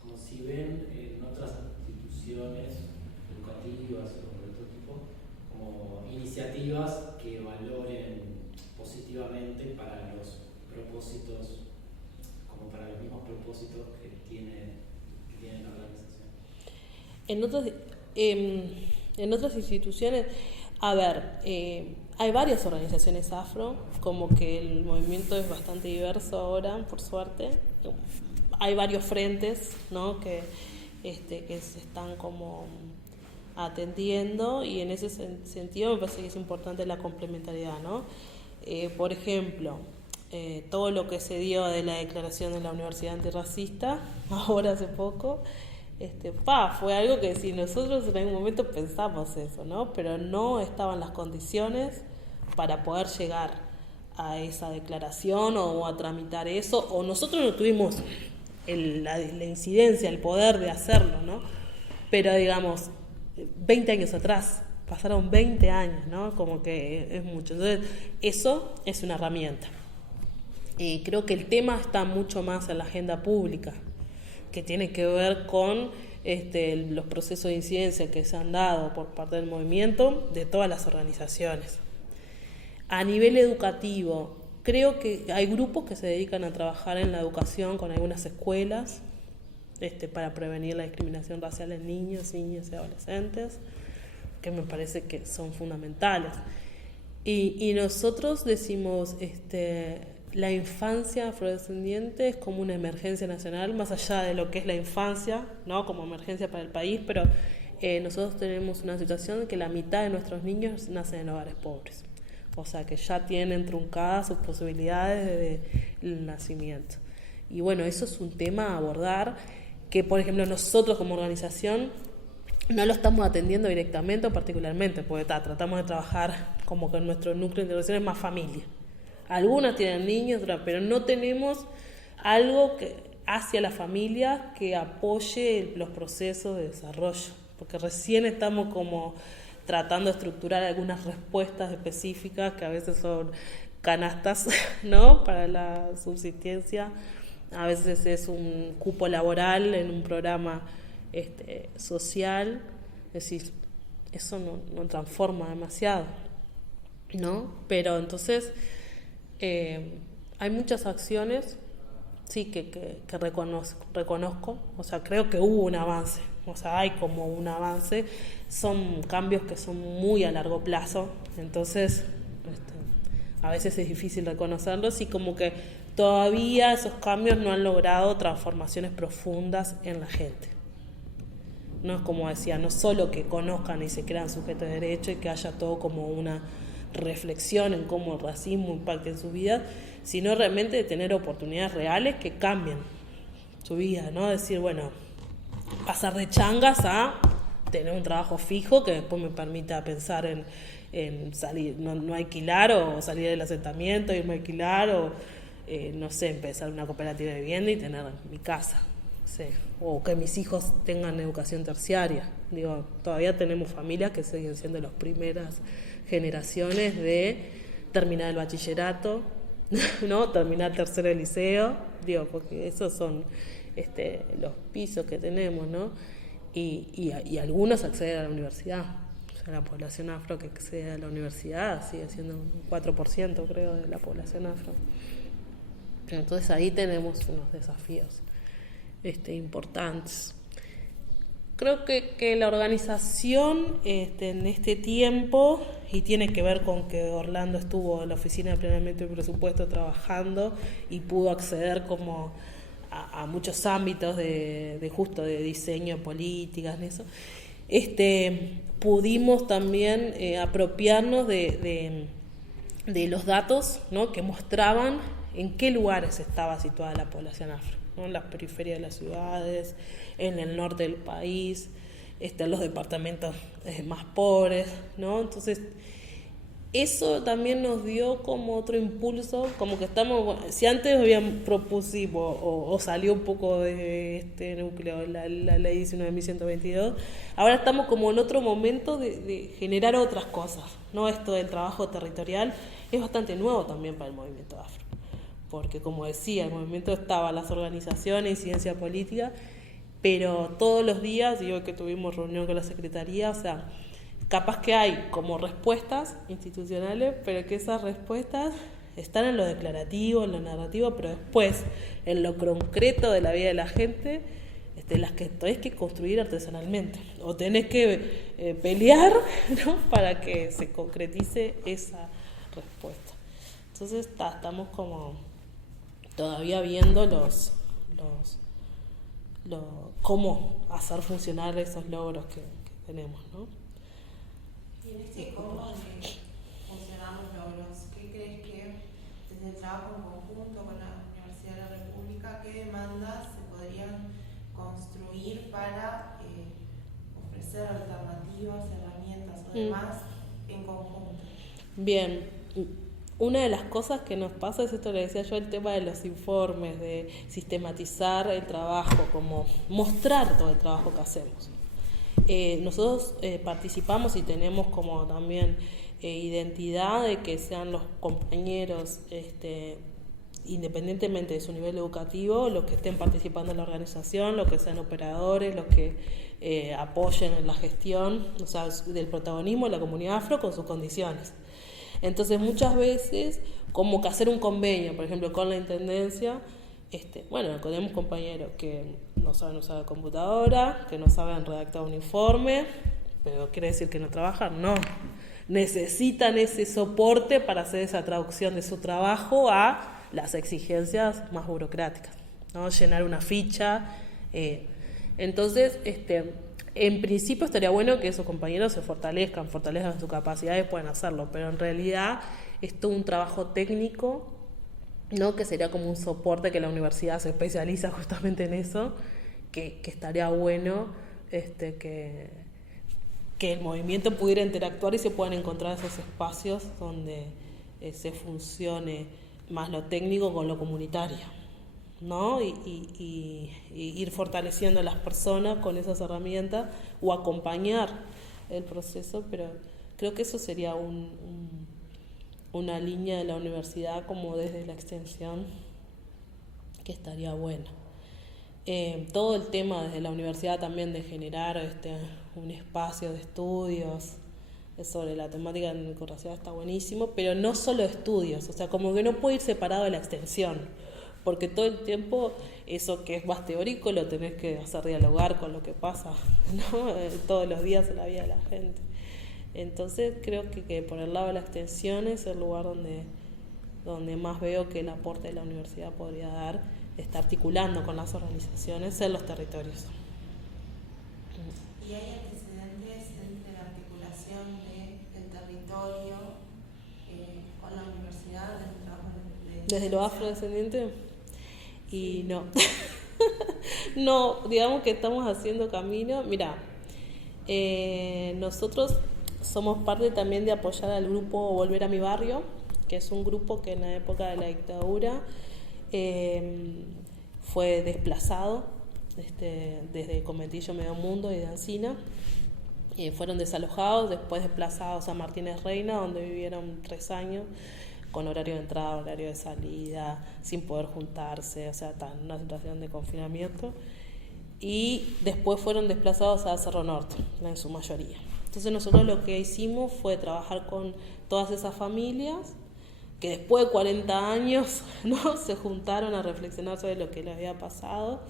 como si ven en otras instituciones educativas o de otro tipo, como iniciativas que valoren positivamente para los propósitos, como para los mismos propósitos que tiene la organización. En otras instituciones, hay varias organizaciones afro, como que el movimiento es bastante diverso ahora, por suerte. Hay varios frentes, ¿no?, que se están como atendiendo, y en ese sentido me parece que es importante la complementariedad, ¿no? Por ejemplo, todo lo que se dio de la declaración de la Universidad Antirracista, ahora hace poco, fue algo que si nosotros en algún momento pensamos eso, ¿no? Pero no estaban las condiciones para poder llegar a esa declaración o a tramitar eso, o nosotros no tuvimos la incidencia, el poder de hacerlo, ¿no? Pero digamos, 20 años atrás, pasaron 20 años, ¿no? Como que es mucho. Entonces, eso es una herramienta. Creo que el tema está mucho más en la agenda pública, que tiene que ver con los procesos de incidencia que se han dado por parte del movimiento, de todas las organizaciones. A nivel educativo, creo que hay grupos que se dedican a trabajar en la educación con algunas escuelas para prevenir la discriminación racial en niños, niñas y adolescentes, que me parece que son fundamentales. Y nosotros decimos, la infancia afrodescendiente es como una emergencia nacional, más allá de lo que es la infancia, ¿no? Como emergencia para el país, pero nosotros tenemos una situación en que la mitad de nuestros niños nacen en hogares pobres. O sea, que ya tienen truncadas sus posibilidades de nacimiento. Y bueno, eso es un tema a abordar, que por ejemplo nosotros como organización no lo estamos atendiendo directamente o particularmente, porque tratamos de trabajar como que nuestro núcleo de intervención es más familia. Algunas tienen niños, pero no tenemos algo hacia la familia que apoye los procesos de desarrollo, porque recién estamos como tratando de estructurar algunas respuestas específicas que a veces son canastas, ¿no? Para la subsistencia, a veces es un cupo laboral en un programa social, es decir, eso no transforma demasiado, ¿no? Pero entonces hay muchas acciones, sí, que reconozco, o sea, creo que hubo un avance, o sea, hay como un avance, son cambios que son muy a largo plazo, entonces a veces es difícil reconocerlos y como que todavía esos cambios no han logrado transformaciones profundas en la gente. No es como decía, no solo que conozcan y se crean sujetos de derecho y que haya todo como una reflexión en cómo el racismo impacta en su vida, sino realmente de tener oportunidades reales que cambien su vida, ¿no? Decir, bueno, pasar de changas a tener un trabajo fijo que después me permita pensar en salir, no alquilar o salir del asentamiento, irme a alquilar o, no sé, empezar una cooperativa de vivienda y tener mi casa. Sí. O que mis hijos tengan educación terciaria. Digo, todavía tenemos familias que siguen siendo las primeras generaciones de terminar el bachillerato, ¿no? Terminar tercero de liceo, digo, porque esos son los pisos que tenemos, ¿no? Y algunos acceden a la universidad. O sea, la población afro que accede a la universidad sigue siendo un 4%, creo, de la población afro. Entonces ahí tenemos unos desafíos importantes. Creo que la organización en este tiempo, y tiene que ver con que Orlando estuvo en la oficina de planeamiento y presupuesto trabajando y pudo acceder como a muchos ámbitos de justo de diseño de políticas, en eso, pudimos también apropiarnos de los datos, ¿no? Que mostraban en qué lugares estaba situada la población afro, ¿no? En las periferias de las ciudades, en el norte del país, en los departamentos más pobres, ¿no? Entonces, eso también nos dio como otro impulso, como que estamos, si antes propusimos o salió un poco de este núcleo la ley 19.122, ahora estamos como en otro momento de generar otras cosas, ¿no? Esto del trabajo territorial es bastante nuevo también para el movimiento afro, porque como decía, el movimiento estaba en las organizaciones, incidencia política, pero todos los días, y hoy que tuvimos reunión con la Secretaría, o sea, capaz que hay como respuestas institucionales, pero que esas respuestas están en lo declarativo, en lo narrativo, pero después, en lo concreto de la vida de la gente, las que tenés que construir artesanalmente, o tenés que pelear, ¿no? Para que se concretice esa respuesta. Entonces estamos como todavía viendo cómo hacer funcionar esos logros que tenemos, ¿no? Y en cómo funcionan los logros, ¿qué crees que desde el trabajo en conjunto con la Universidad de la República, qué demandas se podrían construir para Bien, una de las cosas que nos pasa es esto que decía yo, el tema de los informes, de sistematizar el trabajo, como mostrar todo el trabajo que hacemos. Nosotros participamos y tenemos como también identidad de que sean los compañeros, independientemente de su nivel educativo, los que estén participando en la organización, los que sean operadores, los que apoyen en la gestión, o sea, del protagonismo de la comunidad afro con sus condiciones. Entonces muchas veces como que hacer un convenio, por ejemplo con la intendencia, bueno, tenemos compañeros que no saben usar la computadora, que no saben redactar un informe, pero quiere decir que no trabajan, no. Necesitan ese soporte para hacer esa traducción de su trabajo a las exigencias más burocráticas, ¿no? Llenar una ficha. Entonces, en principio estaría bueno que esos compañeros se fortalezcan sus capacidades, puedan hacerlo, pero en realidad es todo un trabajo técnico, ¿no? Que sería como un soporte, que la universidad se especializa justamente en eso, que estaría bueno que el movimiento pudiera interactuar y se puedan encontrar esos espacios donde se funcione más lo técnico con lo comunitario, ¿no? Y ir fortaleciendo a las personas con esas herramientas o acompañar el proceso, pero creo que eso sería una línea de la universidad como desde la extensión que estaría buena. Todo el tema desde la universidad también de generar un espacio de estudios sobre la temática de la discapacidad está buenísimo, pero no solo estudios, o sea, como que no puede ir separado de la extensión, porque todo el tiempo eso que es más teórico lo tenés que hacer dialogar con lo que pasa, ¿no? Todos los días en la vida de la gente. Entonces creo que por el lado de la extensión es el lugar donde más veo que el aporte de la universidad podría dar, está articulando con las organizaciones en los territorios. ¿Y hay antecedentes entre la articulación del territorio con la universidad desde lo afrodescendiente? Y no. No, digamos que estamos haciendo camino. Mira, nosotros somos parte también de apoyar al grupo Volver a mi Barrio, que es un grupo que en la época de la dictadura fue desplazado desde Cometillo, Medio Mundo y de Ancina. Fueron desalojados, después desplazados a Martínez Reina, donde vivieron 3 años, con horario de entrada, horario de salida, sin poder juntarse, o sea, en una situación de confinamiento. Y después fueron desplazados a Cerro Norte, en su mayoría. Entonces nosotros lo que hicimos fue trabajar con todas esas familias que después de 40 años, ¿no?, se juntaron a reflexionar sobre lo que les había pasado.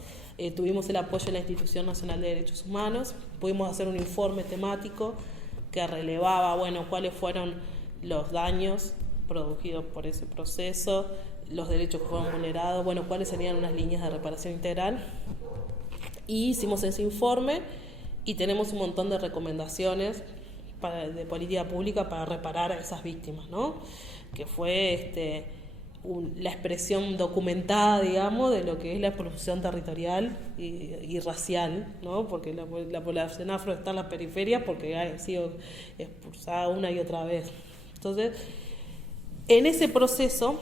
Tuvimos el apoyo de la Institución Nacional de Derechos Humanos, pudimos hacer un informe temático que relevaba, bueno, cuáles fueron los daños producidos por ese proceso, los derechos que fueron vulnerados, bueno, cuáles serían unas líneas de reparación integral. Y hicimos ese informe y tenemos un montón de recomendaciones de política pública para reparar a esas víctimas, ¿no? Que fue la expresión documentada, digamos, de lo que es la expulsión territorial y racial, ¿no? Porque la población afro está en las periferias porque ha sido expulsada una y otra vez. Entonces, en ese proceso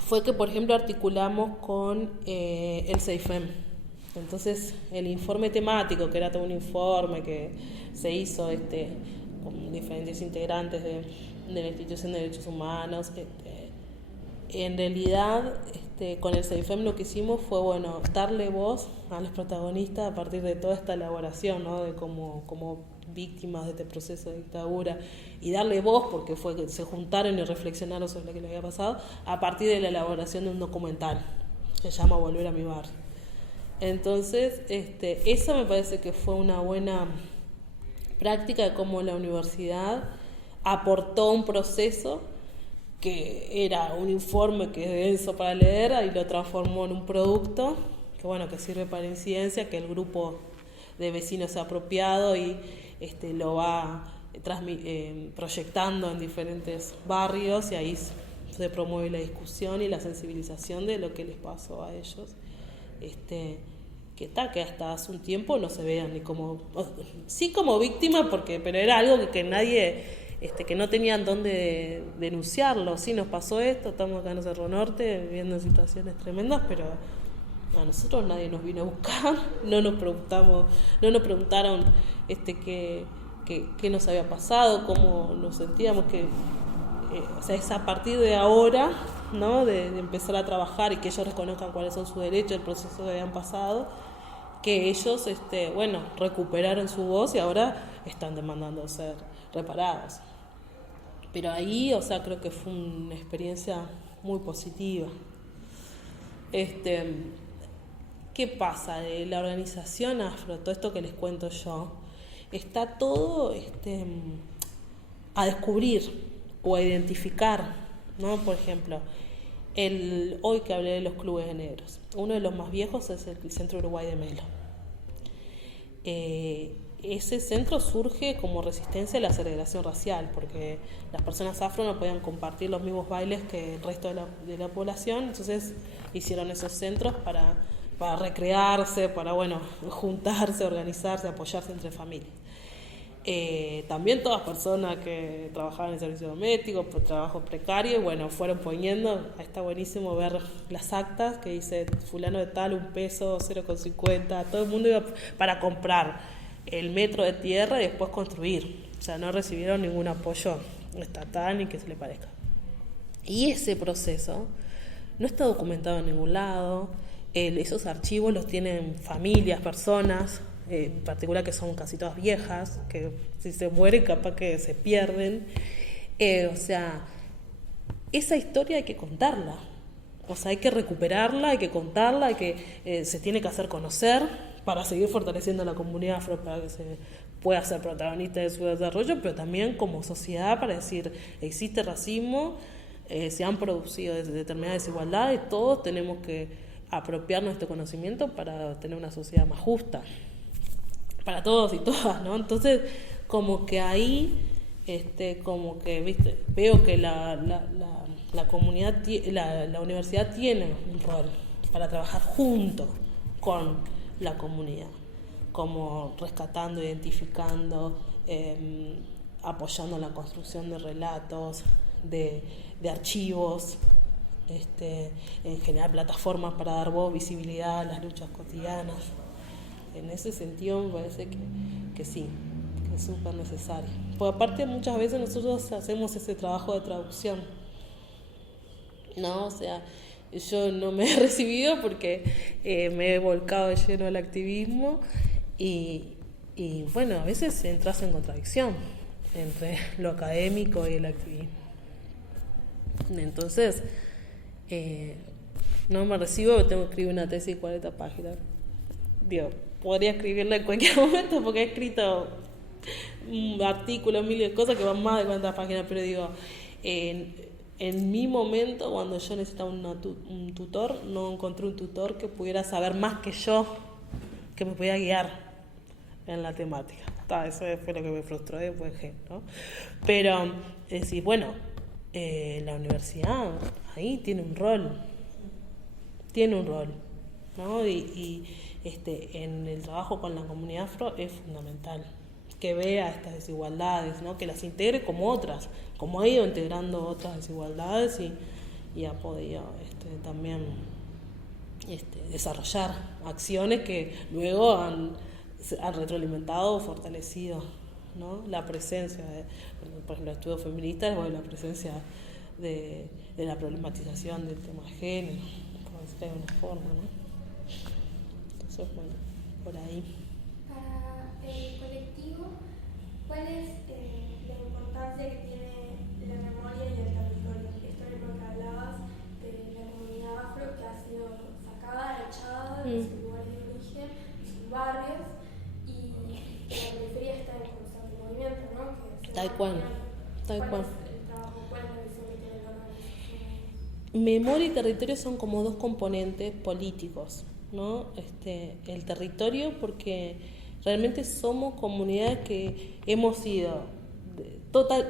fue que, por ejemplo, articulamos con el CEIFEM. Entonces, el informe temático, que era todo un informe que se hizo con diferentes integrantes de la Institución de Derechos Humanos, en realidad con el CEIFEM lo que hicimos fue, bueno, darle voz a los protagonistas a partir de toda esta elaboración, ¿no?, de como víctimas de este proceso de dictadura, y darle voz porque fue que se juntaron y reflexionaron sobre lo que les había pasado a partir de la elaboración de un documental que se llama Volver a mi Barrio. Entonces, eso me parece que fue una buena práctica de cómo la universidad aportó un proceso que era un informe que es denso para leer y lo transformó en un producto que, bueno, que sirve para incidencia, que el grupo de vecinos se ha apropiado y lo va proyectando en diferentes barrios, y ahí se promueve la discusión y la sensibilización de lo que les pasó a ellos. Que hasta hace un tiempo no se vean ni como, sí como víctimas, pero era algo que nadie que no tenían dónde denunciarlo. Sí, nos pasó esto, estamos acá en Cerro Norte viviendo situaciones tremendas, pero a nosotros nadie nos vino a buscar, no nos preguntaron qué nos había pasado, cómo nos sentíamos, o sea, es a partir de ahora, ¿no? de empezar a trabajar y que ellos reconozcan cuáles son sus derechos, el proceso que habían pasado, que ellos recuperaron su voz y ahora están demandando ser reparados. Pero ahí, o sea, creo que fue una experiencia muy positiva. ¿Qué pasa? De la organización afro, todo esto que les cuento yo, está todo a descubrir o a identificar, ¿no? Por ejemplo, hoy que hablé de los clubes de negros, uno de los más viejos es el Centro Uruguay de Melo. Ese centro surge como resistencia a la segregación racial, porque las personas afro no podían compartir los mismos bailes que el resto de la población, entonces hicieron esos centros para recrearse, para juntarse, organizarse, apoyarse entre familias. También todas personas que trabajaban en el servicio doméstico, por trabajo precario, fueron poniendo, está buenísimo ver las actas que dice fulano de tal, $1, 0,50, todo el mundo iba para comprar el metro de tierra y después construir, o sea, no recibieron ningún apoyo estatal ni que se le parezca. Y ese proceso no está documentado en ningún lado, esos archivos los tienen familias, personas, en particular que son casi todas viejas, que si se mueren capaz que se pierden. O sea, esa historia hay que contarla, o sea, hay que recuperarla, hay que contarla, se tiene que hacer conocer para seguir fortaleciendo la comunidad afro, para que se pueda ser protagonista de su desarrollo, pero también como sociedad para decir, existe racismo, se han producido determinadas desigualdades, todos tenemos que apropiarnos de este conocimiento para tener una sociedad más justa para todos y todas, ¿no? Entonces, como que ahí, veo que la comunidad, la universidad tiene un rol para trabajar junto con la comunidad, como rescatando, identificando, apoyando la construcción de relatos, de archivos, en generar plataformas para dar voz, visibilidad a las luchas cotidianas. En ese sentido me parece que sí, que es súper necesario. Porque aparte muchas veces nosotros hacemos ese trabajo de traducción, ¿no? O sea, yo no me he recibido porque me he volcado de lleno al activismo y a veces entras en contradicción entre lo académico y el activismo. Entonces, no me recibo porque tengo que escribir una tesis de 40 páginas. Podría escribirla en cualquier momento porque he escrito un artículo, miles de cosas que van más de 40 páginas, pero en mi momento, cuando yo necesitaba un tutor, no encontré un tutor que pudiera saber más que yo, que me pudiera guiar en la temática. Eso fue lo que me frustró después, ¿no? Pero decir, la universidad ahí tiene un rol, ¿no? Y en el trabajo con la comunidad afro es fundamental que vea estas desigualdades, ¿no? Que las integre como otras, como ha ido integrando otras desigualdades y ha podido también desarrollar acciones que luego han retroalimentado o fortalecido, ¿no? La presencia por ejemplo, estudios feministas, la presencia de la problematización del tema de género, por decirlo de alguna forma, ¿no? Entonces, por ahí. Para el colectivo, ¿cuál es la importancia que tiene la memoria y el territorio? Esto es lo que hablabas de la comunidad afro que ha sido sacada, echada de sus lugares de origen, de sus barrios, y la periferia está en constante movimiento, ¿no? Tal cual. ¿Cuál es el trabajo? ¿Cuál es la visión que tiene la organización? Memoria y territorio son como dos componentes políticos, ¿no? El territorio, porque realmente somos comunidades que hemos sido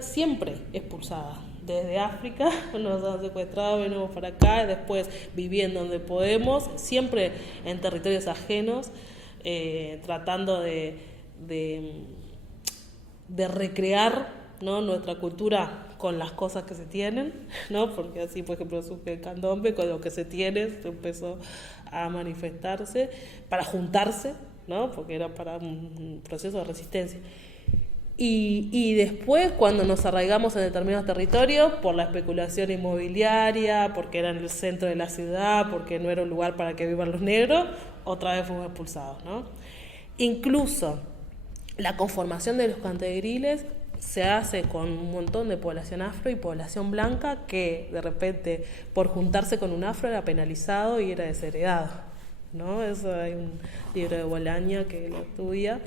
siempre expulsadas. Desde África nos han secuestrado, venimos para acá, y después viviendo donde podemos, siempre en territorios ajenos, tratando de recrear ¿no? Nuestra cultura con las cosas que se tienen, ¿no? Porque así, por ejemplo, surge el candombe, con lo que se tiene, se empezó a manifestarse para juntarse, ¿no? Porque era para un proceso de resistencia. Y después, cuando nos arraigamos en determinados territorios, por la especulación inmobiliaria, porque era en el centro de la ciudad, porque no era un lugar para que vivan los negros, otra vez fuimos expulsados, ¿no? Incluso la conformación de los cantegriles se hace con un montón de población afro y población blanca que de repente por juntarse con un afro era penalizado y era desheredado, ¿no? Eso hay un libro de Bolaña que lo estudia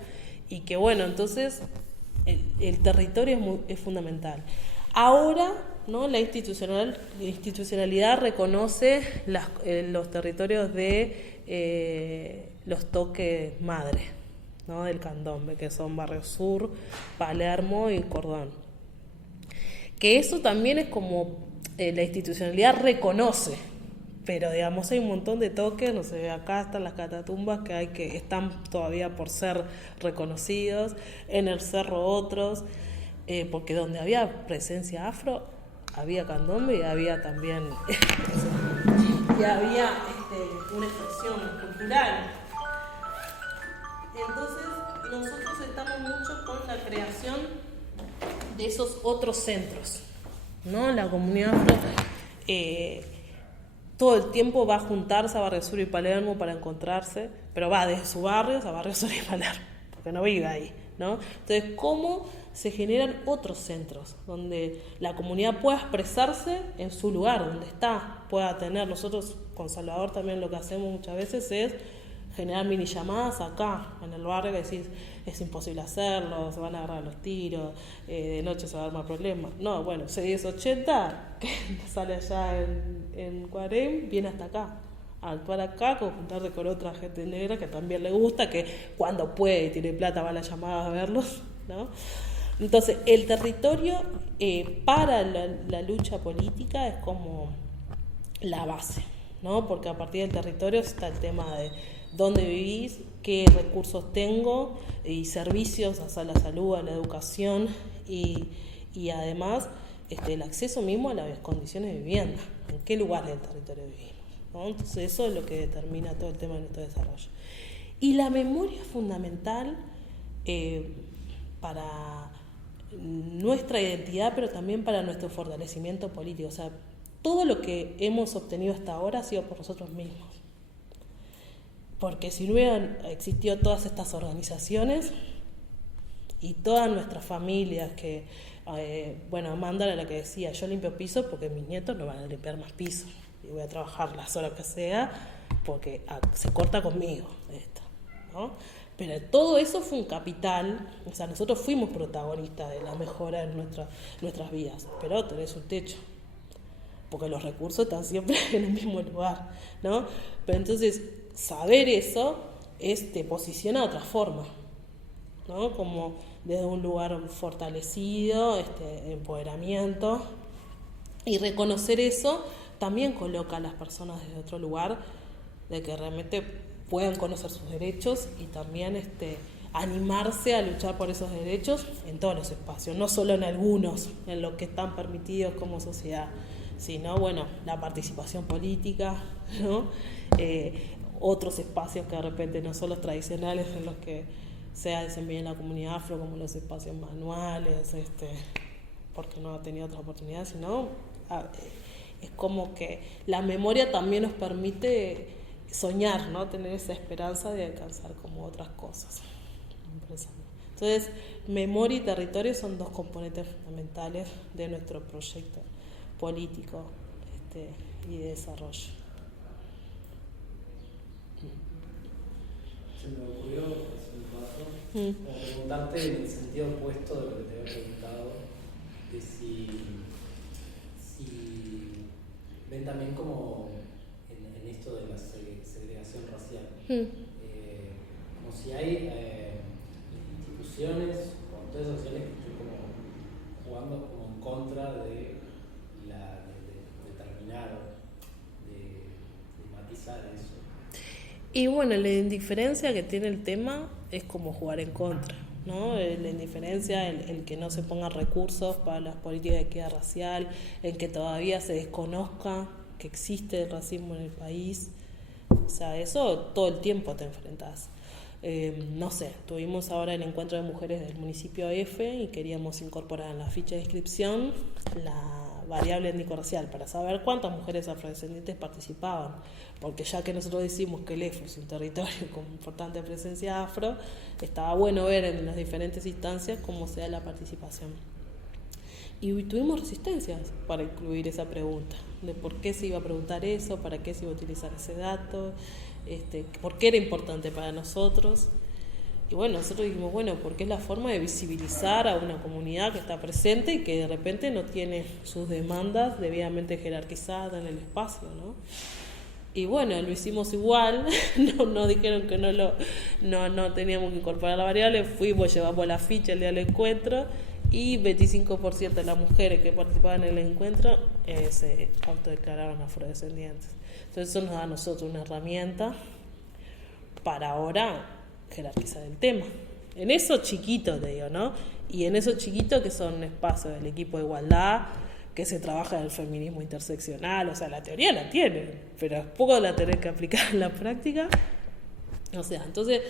y que bueno, entonces el territorio es fundamental. Ahora, ¿no? La institucionalidad reconoce los territorios de los toques madre, ¿no? Del candombe, que son Barrio Sur, Palermo y Cordón. Que eso también es como la institucionalidad reconoce, pero digamos hay un montón de toques, no sé, acá están las catatumbas que están todavía por ser reconocidos, en el cerro otros, porque donde había presencia afro había candombe y había también y había una expresión cultural. Entonces nosotros estamos mucho con la creación de esos otros centros, ¿no? La comunidad afro todo el tiempo va a juntarse a Barrio Sur y Palermo para encontrarse, pero va desde sus barrios a Barrio Sur y Palermo, porque no vive ahí, ¿no? Entonces, ¿cómo se generan otros centros donde la comunidad pueda expresarse en su lugar, donde está, pueda tener? Nosotros con Salvador también lo que hacemos muchas veces es generar mini llamadas acá, en el barrio, que decís, es imposible hacerlo, se van a agarrar los tiros, de noche se va a dar más problemas. No, bueno, 680, que sale allá en Cuarem, viene hasta acá, a actuar acá, conjuntarse con otra gente negra que también le gusta, que cuando puede y tiene plata va a las llamadas a verlos, ¿no? Entonces, el territorio para la lucha política es como la base, ¿no? Porque a partir del territorio está el tema de dónde vivís, qué recursos tengo y servicios a la salud, a la educación y además el acceso mismo a las condiciones de vivienda, en qué lugar del territorio vivimos, ¿no? Entonces eso es lo que determina todo el tema de nuestro desarrollo. Y la memoria es fundamental para nuestra identidad, pero también para nuestro fortalecimiento político. O sea, todo lo que hemos obtenido hasta ahora ha sido por nosotros mismos. Porque si no hubieran existido todas estas organizaciones y todas nuestras familias que, Amanda era la que decía, yo limpio pisos porque mis nietos no van a limpiar más pisos y voy a trabajar las horas que sea porque se corta conmigo esto, ¿no? Pero todo eso fue un capital, o sea, nosotros fuimos protagonistas de la mejora en nuestras vidas, pero tenés un techo, porque los recursos están siempre en el mismo lugar, ¿no? Pero entonces saber eso te posiciona de otra forma, ¿no? Como desde un lugar fortalecido, empoderamiento, y reconocer eso también coloca a las personas desde otro lugar, de que realmente puedan conocer sus derechos y también animarse a luchar por esos derechos en todos los espacios, no solo en algunos, en los que están permitidos como sociedad, sino, la participación política, ¿no? Otros espacios que de repente no son los tradicionales en los que se desempeña la comunidad afro, como los espacios manuales, porque no ha tenido otra oportunidad, sino es como que la memoria también nos permite soñar, ¿no? Tener esa esperanza de alcanzar como otras cosas. Entonces, memoria y territorio son dos componentes fundamentales de nuestro proyecto político y de desarrollo. Se me ocurrió hace un rato como preguntarte en el sentido opuesto de lo que te había preguntado, de si ven también como en esto de la segregación racial, como si hay instituciones o actores sociales que estén como jugando como en contra de determinar, de matizar eso. Y la indiferencia que tiene el tema es como jugar en contra, ¿no? La indiferencia, el que no se pongan recursos para las políticas de equidad racial, el que todavía se desconozca que existe el racismo en el país. O sea, eso todo el tiempo te enfrentás. No sé, tuvimos ahora el encuentro de mujeres del municipio F y queríamos incorporar en la ficha de inscripción la variable étnico-racial para saber cuántas mujeres afrodescendientes participaban, porque ya que nosotros decimos que el F es un territorio con importante presencia afro, estaba bueno ver en las diferentes instancias cómo se da la participación. Y tuvimos resistencias para incluir esa pregunta, de por qué se iba a preguntar eso, para qué se iba a utilizar ese dato, por qué era importante para nosotros. Y bueno, nosotros dijimos, bueno, porque es la forma de visibilizar a una comunidad que está presente y que de repente no tiene sus demandas debidamente jerarquizadas en el espacio, ¿no? Y bueno, lo hicimos igual, nos dijeron que no teníamos que incorporar la variable, llevamos la ficha el día del encuentro y 25% de las mujeres que participaban en el encuentro se autodeclararon afrodescendientes. Entonces eso nos da a nosotros una herramienta para ahora jerarquizar el tema. En eso chiquito te digo, ¿no? Y en eso chiquito que son espacios del equipo de igualdad, que se trabaja en el feminismo interseccional, o sea, la teoría la tienen, pero es poco la tener que aplicar en la práctica. O sea, entonces,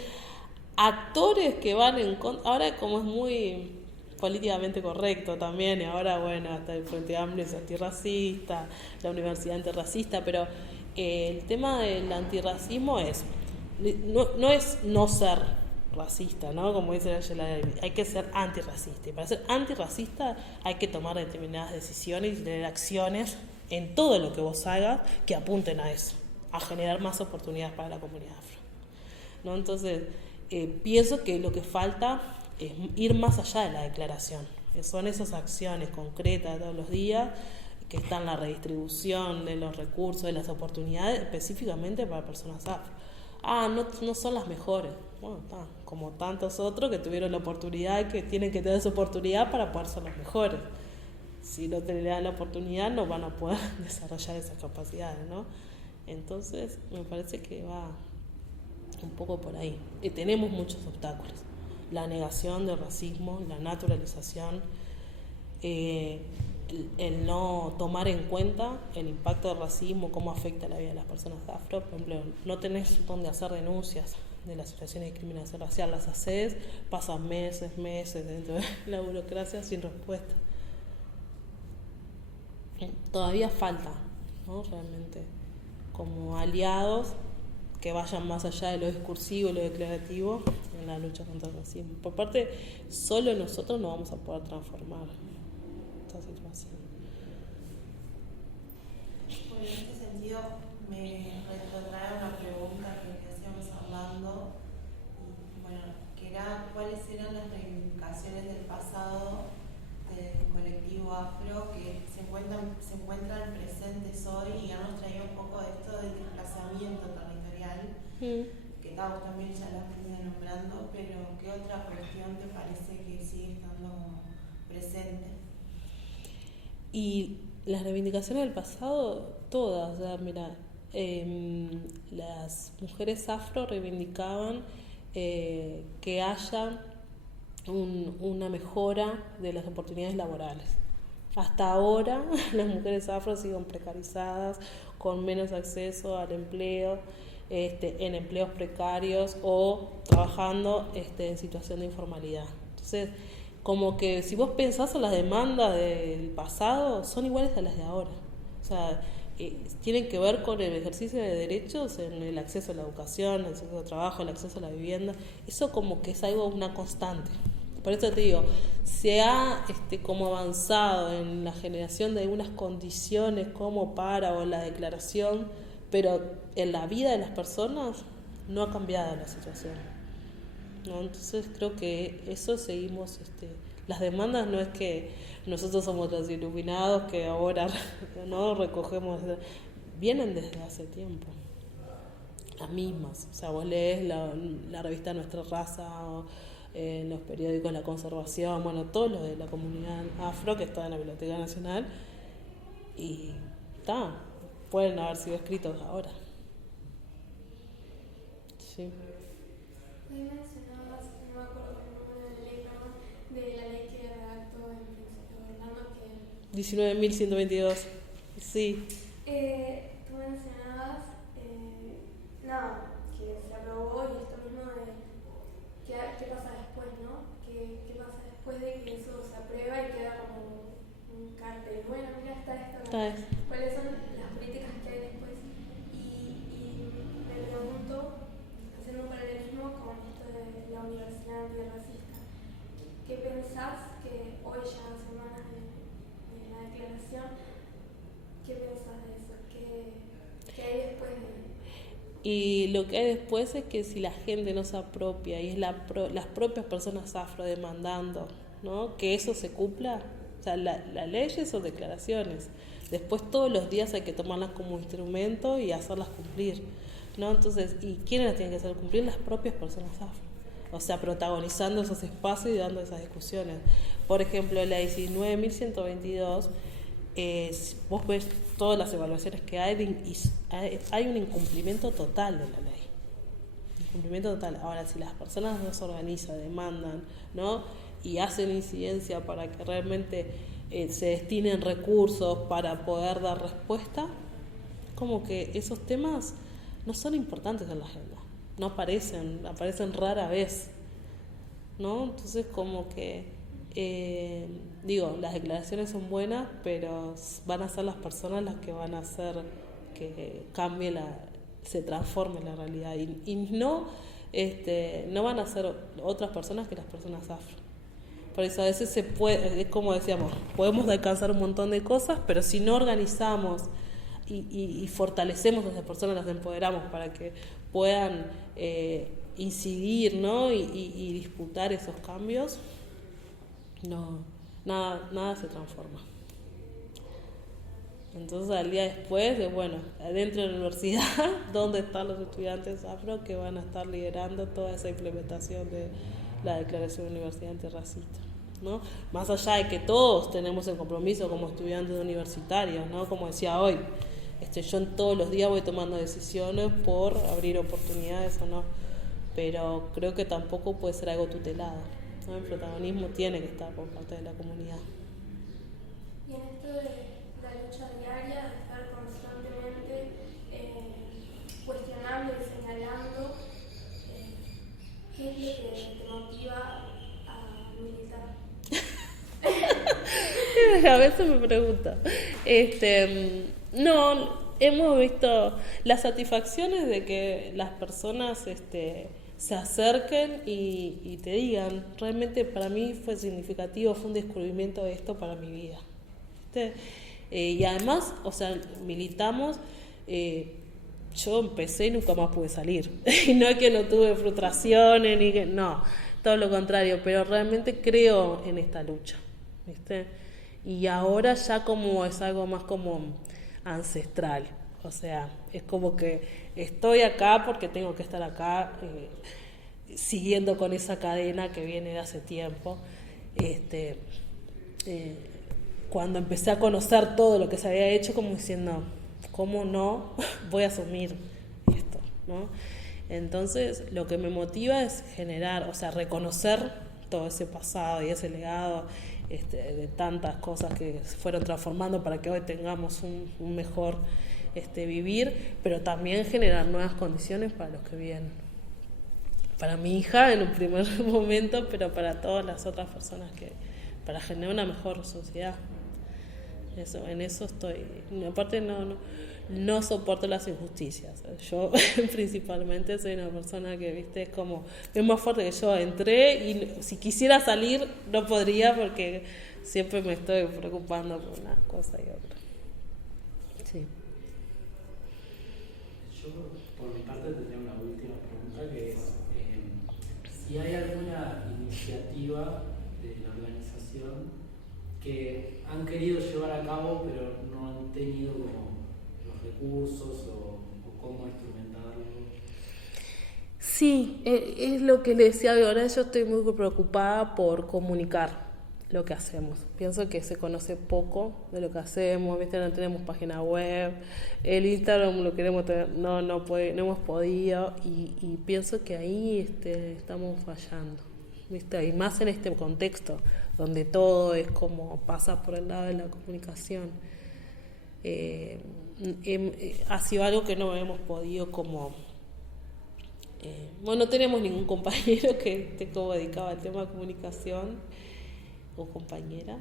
actores que van en contra, ahora como es muy políticamente correcto también, y ahora bueno, hasta el Frente Amplio es antirracista, la Universidad Antirracista, pero el tema del antirracismo no es no ser racista, ¿no? Como dice Angela Davis, hay que ser antirracista. Y para ser antirracista hay que tomar determinadas decisiones y tener acciones en todo lo que vos hagas que apunten a eso, a generar más oportunidades para la comunidad afro, ¿no? Entonces, pienso que lo que falta es ir más allá de la declaración. Son esas acciones concretas de todos los días que están en la redistribución de los recursos, de las oportunidades, específicamente para personas afro. No son las mejores. Bueno, como tantos otros que tuvieron la oportunidad, que tienen que tener esa oportunidad para poder ser los mejores. Si no te le dan la oportunidad, no van a poder desarrollar esas capacidades, ¿no? Entonces, me parece que va un poco por ahí. Y tenemos muchos obstáculos. La negación del racismo, la naturalización, el no tomar en cuenta el impacto del racismo, cómo afecta la vida de las personas afro. Por ejemplo, no tenés dónde hacer denuncias de las situaciones de discriminación racial, las haces, pasan meses dentro de la burocracia sin respuesta. Todavía falta, ¿no? Realmente, como aliados que vayan más allá de lo discursivo y lo declarativo en la lucha contra el racismo. Por parte, solo nosotros no vamos a poder transformar esta situación. Bueno, en este sentido me retrotrae una pregunta que hacíamos hablando, bueno, que era cuáles eran las reivindicaciones del pasado del colectivo afro que se encuentran presentes hoy, y ya nos traía un poco de esto del desplazamiento territorial, que Tau también ya lo has venido nombrando, pero ¿qué otra cuestión te parece que sigue estando presente? Y las reivindicaciones del pasado, todas, o sea, mira, las mujeres afro reivindicaban que haya una mejora de las oportunidades laborales. Hasta ahora las mujeres afro siguen precarizadas, con menos acceso al empleo, en empleos precarios o trabajando en situación de informalidad. Entonces, como que si vos pensás en las demandas del pasado, son iguales a las de ahora. O sea, tienen que ver con el ejercicio de derechos en el acceso a la educación, el acceso al trabajo, el acceso a la vivienda. Eso como que es algo, una constante. Por eso te digo, se ha como avanzado en la generación de algunas condiciones como o la declaración, pero en la vida de las personas no ha cambiado la situación, ¿no? Entonces creo que eso seguimos, las demandas no es que nosotros somos los iluminados que ahora no recogemos, vienen desde hace tiempo, las mismas. O sea, vos lees la revista Nuestra Raza o en los periódicos La Conservación, bueno, todos los de la comunidad afro que está en la Biblioteca Nacional, y pueden haber sido escritos ahora. Sí. Hoy mencionabas, no me acuerdo el número de 19.122. Sí. Tú mencionabas, nada, que se aprobó y esto mismo de qué pasa después, ¿no? ¿Qué pasa después de que eso se aprueba y queda como un cartel? Bueno, mira, está esto, ¿no? ¿Cuáles son las políticas que hay después? Y me pregunto, haciendo un paralelismo con esto de la universidad antirracista, ¿qué pensás que hoy, ya a semanas de la declaración, qué pensás de eso? ¿Qué hay después de...? Y lo que hay después es que si la gente no se apropia y es las propias personas afro demandando, ¿no?, que eso se cumpla, o sea, las leyes o declaraciones, después todos los días hay que tomarlas como instrumento y hacerlas cumplir, ¿no? Entonces, ¿y quiénes las tienen que hacer cumplir? Las propias personas afro, o sea, protagonizando esos espacios y dando esas discusiones. Por ejemplo, la 19.122, vos ves todas las evaluaciones que hay un incumplimiento total de la ley. Incumplimiento total. Ahora, si las personas no se organizan, demandan, ¿no?, y hacen incidencia para que realmente se destinen recursos para poder dar respuesta, como que esos temas no son importantes en la agenda. No aparecen rara vez, ¿no? Entonces, como que las declaraciones son buenas, pero van a ser las personas las que van a hacer que cambie se transforme la realidad y no van a ser otras personas que las personas afro. Por eso a veces se puede, es como decíamos, podemos alcanzar un montón de cosas, pero si no organizamos y fortalecemos a esas personas, las empoderamos para que puedan incidir, ¿no?, y disputar esos cambios, nada se transforma. Entonces, al día después, adentro de la universidad, ¿dónde están los estudiantes afro que van a estar liderando toda esa implementación de la Declaración Universal Antirracista, ¿no? Más allá de que todos tenemos el compromiso como estudiantes universitarios, ¿no? Como decía hoy, yo todos los días voy tomando decisiones por abrir oportunidades o no, pero creo que tampoco puede ser algo tutelado, ¿no? El protagonismo tiene que estar por parte de la comunidad. Y en esto de la lucha diaria, de estar constantemente cuestionando y señalando, ¿qué es lo que te motiva a militar? A veces me pregunto. No, hemos visto las satisfacciones de que las personas se acerquen y te digan, realmente para mí fue significativo, fue un descubrimiento de esto para mi vida. Y además, militamos, yo empecé y nunca más pude salir. Y no es que no tuve frustraciones, ni que, no, todo lo contrario, pero realmente creo en esta lucha, ¿viste? Y ahora ya como es algo más como ancestral, o sea, es como que estoy acá porque tengo que estar acá, siguiendo con esa cadena que viene de hace tiempo. Cuando empecé a conocer todo lo que se había hecho, como diciendo, ¿cómo no voy a asumir esto, ¿no? Entonces, lo que me motiva es reconocer todo ese pasado y ese legado de tantas cosas que se fueron transformando para que hoy tengamos un mejor vivir, pero también generar nuevas condiciones para los que vienen. Para mi hija en un primer momento, pero para todas las otras personas para generar una mejor sociedad. En eso estoy. Aparte no soporto las injusticias. Yo principalmente soy una persona que, es más fuerte que yo. Entré y si quisiera salir no podría porque siempre me estoy preocupando por una cosa y otra. Sí. Yo, por mi parte, tendría una última pregunta que es si hay alguna iniciativa de la organización que han querido llevar a cabo pero no han tenido como los recursos o cómo instrumentarlo. Sí, es lo que le decía ahora. Yo estoy muy preocupada por comunicar lo que hacemos. Pienso que se conoce poco de lo que hacemos, ¿viste? No tenemos página web, el Instagram lo queremos tener, no hemos podido y pienso que ahí estamos fallando, ¿viste? Y más en este contexto, donde todo es como pasa por el lado de la comunicación. Ha sido algo que no hemos podido como... no tenemos ningún compañero que esté como dedicado al tema de comunicación o compañera.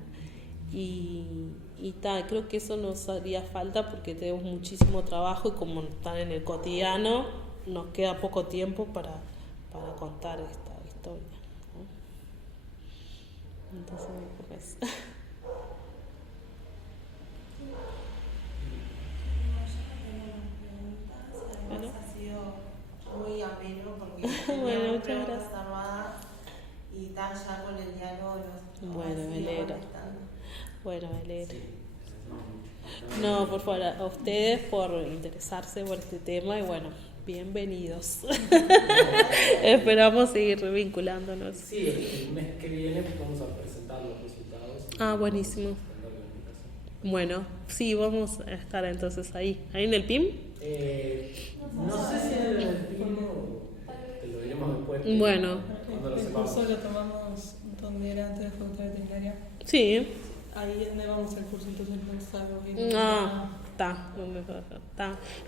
Creo que eso nos haría falta porque tenemos muchísimo trabajo y como están en el cotidiano, nos queda poco tiempo para contar esta historia, ¿no? Entonces, pues... Además ha sido muy ameno porque Bueno, teníamos muchas preguntas gracias. armadas y tan ya con el diálogo nos Bueno, me sigue alegro. contestando. Bueno, me alegro. Sí. No, por favor, a ustedes por interesarse por este tema y bueno, bienvenidos. Esperamos seguir vinculándonos. Sí, el mes que viene vamos a presentar los resultados. Ah, buenísimo. Bueno, sí, vamos a estar entonces ahí en el PIM. No sé si en el PIM te lo diremos después. Bueno, Cuando lo El sepamos. curso lo tomamos donde era antes de facultad veterinaria. sí. Ahí es donde vamos al curso, entonces no sabemos bien. Está.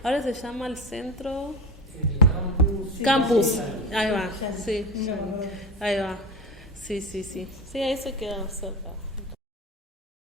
Ahora se llama el centro Campus. Campus. Ahí va, sí. No me acuerdo. Ahí va. Sí. Sí, ahí se queda cerca.